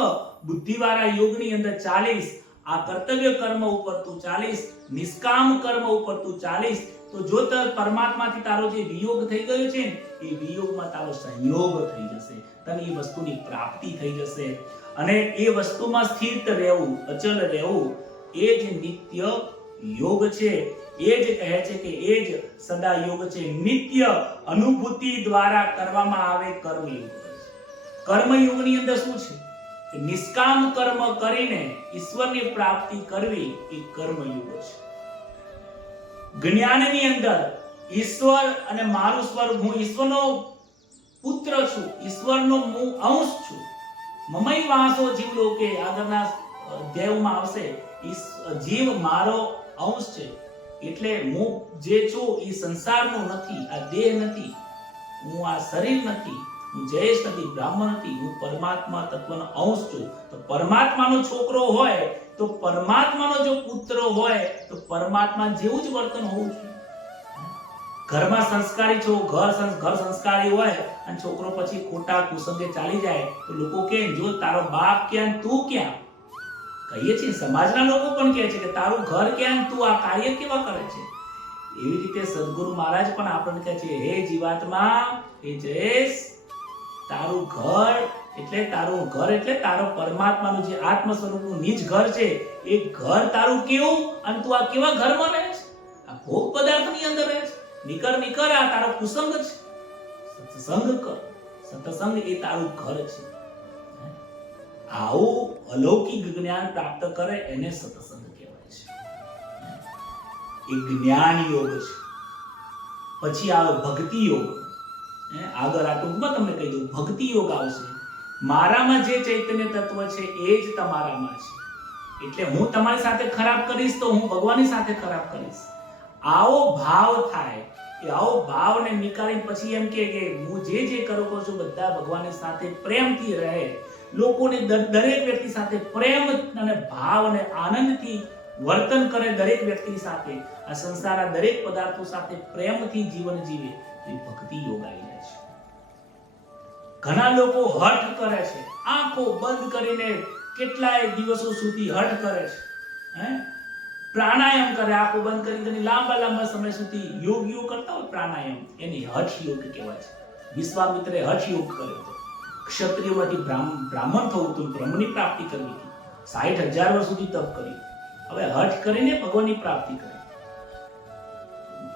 બુદ્ધિવાળા યોગની અંદર ચાલીશ, આ કર્તવ્ય કર્મ ઉપર તું ચાલીશ, નિષ્કામ કર્મ ઉપર તું ચાલીશ, તો જો પરમાત્માથી તારો જે વિયોગ થઈ ગયો છે એ વિયોગમાં તારો સંયોગ થઈ જશે, તને એ વસ્તુની પ્રાપ્તિ થઈ જશે અને એ વસ્તુમાં સ્થિર રહેવું, અચલ રહેવું એ જ નિત્ય યોગ છે. એ જ કહે છે કે એ જ સદા યોગ છે. નિત્ય અનુભૂતિ દ્વારા કરવામાં આવે કર્મયોગ. કર્મયોગની અંદર શું છે કે નિષ્કામ કર્મ કરીને ઈશ્વરની પ્રાપ્તિ કરવી એ કર્મયોગ છે. જ્ઞાનની અંદર ઈશ્વર અને મારું સ્વરૂપ, હું ઈશ્વરનો પુત્ર છું, ઈશ્વરનો હું અંશ છું. મમઈ વાસો જીવ લોકે, આગળના અધ્યાયમાં આવશે, જીવ મારો અંશ છે. એટલે હું જે છું એ સંસારનો નથી, આ દેહ નથી, હું આ શરીર નથી, હું જયેશ નથી, બ્રાહ્મણ નથી, હું પરમાત્મા તત્વનો અંશ છું. તો પરમાત્માનો છોકરો હોય તો પરમાત્માનો જો પુત્ર હોય તો પરમાત્મા જેવું જ વર્તન હોવું જોઈએ. ઘરમાં સંસ્કારી છો, ઘર સંસ્કારી હોય અને છોકરો પછી ખોટા કુસંગે ચાલી જાય તો લોકો કહે જો તારો બાપ ક્યાં તું ક્યાં. કહીએ છીએ, સમાજના લોકો પણ કહે છે કે તારું ઘર ક્યાં, તું આ કાર્ય કેવા કરે છે. એવી રીતે સદગુરુ મહારાજ પણ આપણને કહે છે, હે જીવાત્મા, હે જયેશ, તારું ઘર એટલે તારો પરમાત્માનું જે આત્મ સ્વરૂપનું નિજ ઘર છે એ ઘર તારું કેવું, અને તું આ કેવા ઘરમાં રહે છે, આ ભોગ પદાર્થની અંદર રહે છે. નીકર આ તારો કુસંગ છે. સત્સંગ કર, સત્સંગ એ તારું ઘર છે. આવું અલૌકિક જ્ઞાન પ્રાપ્ત કરે એને સત્સંગ કહેવાય છે. એ જ્ઞાન યોગ છે. પછી આવે ભક્તિ યોગ. આગળ આ ટૂંકમાં તમને કહી દઉં, ભક્તિ યોગ આવશે. મારામાં જે ચૈતન્ય તત્વ છે એ જ તમારામાં છે. એટલે હું તમારી સાથે ખરાબ કરીશ તો હું ભગવાનની સાથે ખરાબ કરીશ. આવો ભાવ થાય, એ આવો ભાવને નીકાળીને પછી એમ કે હું જે કરું છું બધા ભગવાનની સાથે પ્રેમથી રહે, લોકોને દરેક વ્યક્તિ સાથે પ્રેમ અને ભાવ અને આનંદથી વર્તન કરે. દરેક વ્યક્તિ સાથે, આ સંસારના દરેક પદાર્થો સાથે પ્રેમથી જીવન જીવે, એ ભક્તિ યોગ આવી જાય છે. ઘણા લોકો હઠ કરે છે, આંખો બંધ કરીને કેટલાય દિવસો સુધી હઠ કરે છે, પ્રાણાયામ કરે, આંખો બંધ કરીને લાંબા સમય સુધી યોગ કરતા હોય પ્રાણાયામ, એને હઠ યોગ કહેવાય છે. વિશ્વામિત્રે હઠ યોગ કર્યો હતો. ક્ષત્રિયોમાંથી બ્રાહ્મણ થવું હતું, બ્રહ્મની પ્રાપ્તિ કરવી હતી, 60,000 વર્ષ સુધી તપ કર્યું. હવે હઠ કરીને ભગવાનની પ્રાપ્તિ કરી,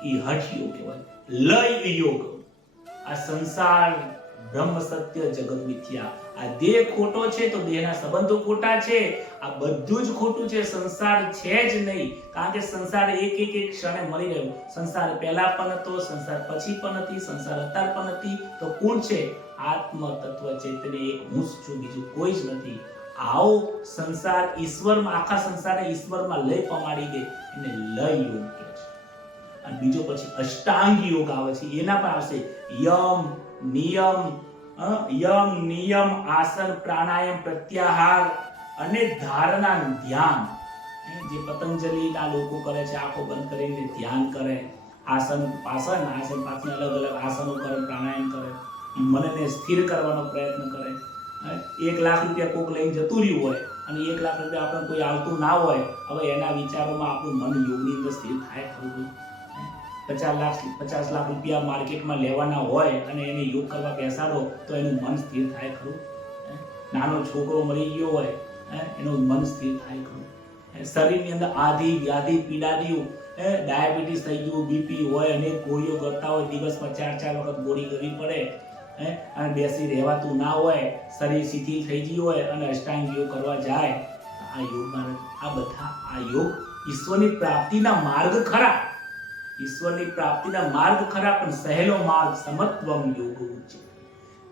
એ હઠ યોગ કહેવાય. લય યોગ, આ સંસાર બ્રહ્મ સત્ય જગત મિથ્યા, આ દેહ ખોટો છે તો દેહના સંબંધો ખોટા છે, આ બધું જ ખોટું છે, સંસાર છે જ નહીં. કારણ કે સંસાર એક ક્ષણે મળી રહ્યો. સંસાર પહેલા પણ હતો, સંસાર પછી પણ નથી, સંસાર અત્યાર પણ નથી. તો કોણ છે? આત્મ તત્વ ચૈતન્ય એક હું જ છું, બીજું કોઈ જ નથી. આવો સંસાર ઈશ્વરમાં, આખા સંસારને ઈશ્વરમાં લય પમાડી દે એને લય યોગ કહે છે. અને બીજો પછી અષ્ટાંગ યોગ આવે છે. એના પર આવશે યમ નિયમ આસન પ્રાણાયામ પ્રત્યાહાર અને ધારણા ધ્યાન. જે પતંજલિના લોકો કરે છે, આંખો બંધ કરીને ધ્યાન કરે, આસન પાસન અલગ આસનો કરે, પ્રાણાયામ કરે, મનને સ્થિર કરવાનો પ્રયત્ન કરે. 1 લાખ રૂપિયા કોક લઈને જતું રહ્યું હોય અને 1 લાખ રૂપિયા આપણને કોઈ આવતું ના હોય, હવે એના વિચારોમાં આપણું મન યોગની અંદર સ્થિર થાય ખરું? 50 લાખ રૂપિયા માર્કેટમાં લેવાના હોય અને એને યોગ કરવા બેસાડો તો એનું મન સ્થિર થાય ખરું? નાનો છોકરો મરી ગયો હોય, એનું મન સ્થિર થાય ખરું? શરીરની અંદર આધિ વ્યાધિ પીડાદીઓ, ડાયાબિટીસ થઈ ગયું, બીપી હોય, અનેક ગોળીઓ કરતા હોય, દિવસમાં 4 વખત ગોળી કરવી પડે, અને બેસી રહેવાતું ના હોય, શરીર શિથિલ થઈ ગયું હોય અને અષ્ટાંગ યોગ કરવા જાય, આ યોગમાં આ યોગ ઈશ્વરની પ્રાપ્તિના માર્ગ ખરા, ઈશ્વરની પ્રાપ્તિના માર્ગ ખરા, પણ સહેલો માર્ગ સમત્વમ યોગ છે.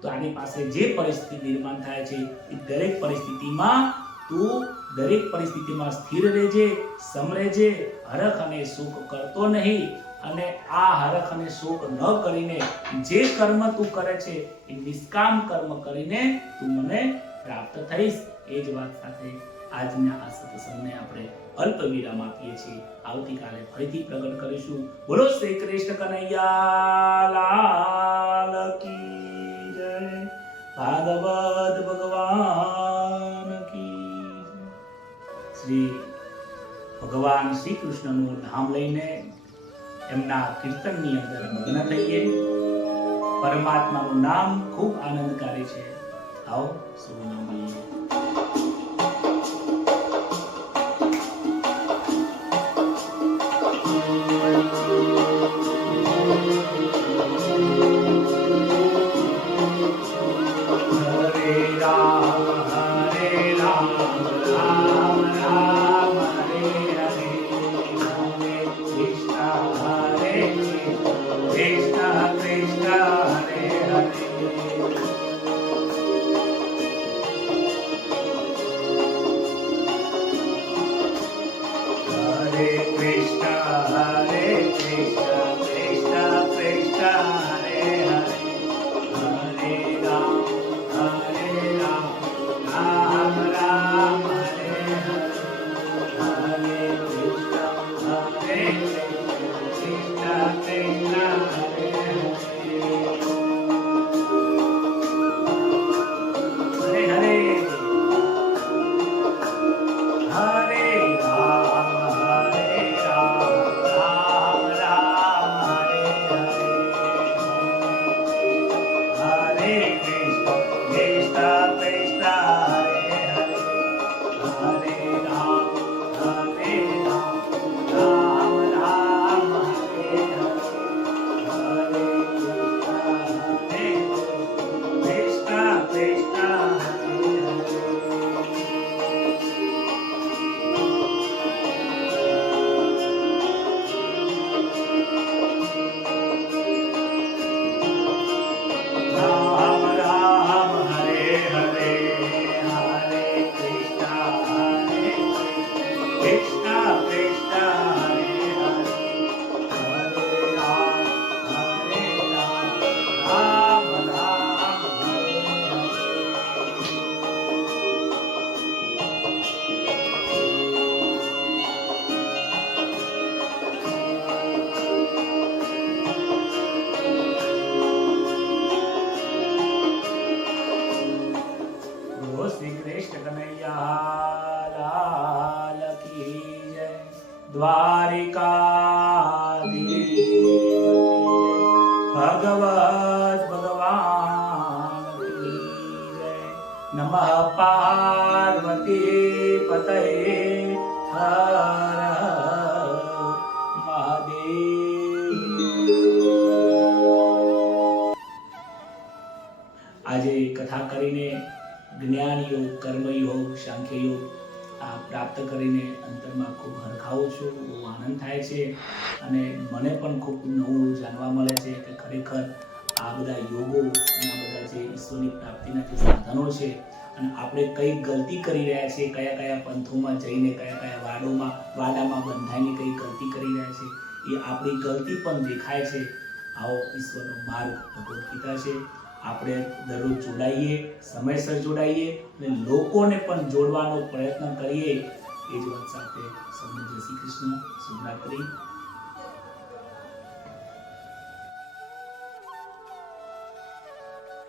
તો આની પાસે જે પરિસ્થિતિ નિર્માણ થાય છે એ દરેક પરિસ્થિતિમાં સ્થિર રહેજે, સમરેજે, હરખ અને સુખ કરતો નહીં. અને આ હરખ અને શોક ન કરીને જે કર્મ તું કરે છે એ નિષ્કામ કર્મ કરીને તું મને પ્રાપ્ત થઈશ. એ જ વાત સાથે આજના આ સત્સંગને આપણે અલ્પ વિરામ આપીએ છીએ. આવતીકાલે ફરીથી પ્રગટ કરીશું. બોલો શ્રી કૃષ્ણ કનૈયા લાલ કી જય, ભાગવત ભગવાન કી જય. શ્રી ભગવાન શ્રી કૃષ્ણનું નામ લઈને એમના કીર્તનની અંદર મગ્ન થઈએ. પરમાત્માનું નામ ખૂબ આનંદકારી છે. આવો સૌ નામ લઈએ. ભગવત ભગવાન કી જય. નમઃ પાર્વતી પતયે હર હર મહાદેવ. આજે કથા કરીને જ્ઞાન યોગ, કર્મ યોગ, સાંખ્ય યોગ આ પ્રાપ્ત કરીને અંતરમાં ખૂબ હરખાવું છું, બહુ આનંદ થાય છે અને મને પણ ખૂબ નવું જાણવા મળે છે કે ખરેખર આ બધા યોગો અને આ બધા જે ઈશ્વરની પ્રાપ્તિના જે સાધનો છે અને આપણે કઈ ગલતી કરી રહ્યા છીએ, કયા કયા પંથોમાં જઈને કયા કયા વાડામાં બંધાઈને કઈ ગલતી કરી રહ્યા છે, એ આપણી ગલતી પણ દેખાય છે. આવો ઈશ્વરનો માર્ગ ભગવદ્ ગીતા છે. આપણે દરરોજ જોડાઈએ, સમયસર જોડાઈએ અને લોકોને પણ જોડવાનો પ્રયત્ન કરીએ. એ જ વાત સાથે સૌને જય શ્રી કૃષ્ણ, શુભરાત્રી.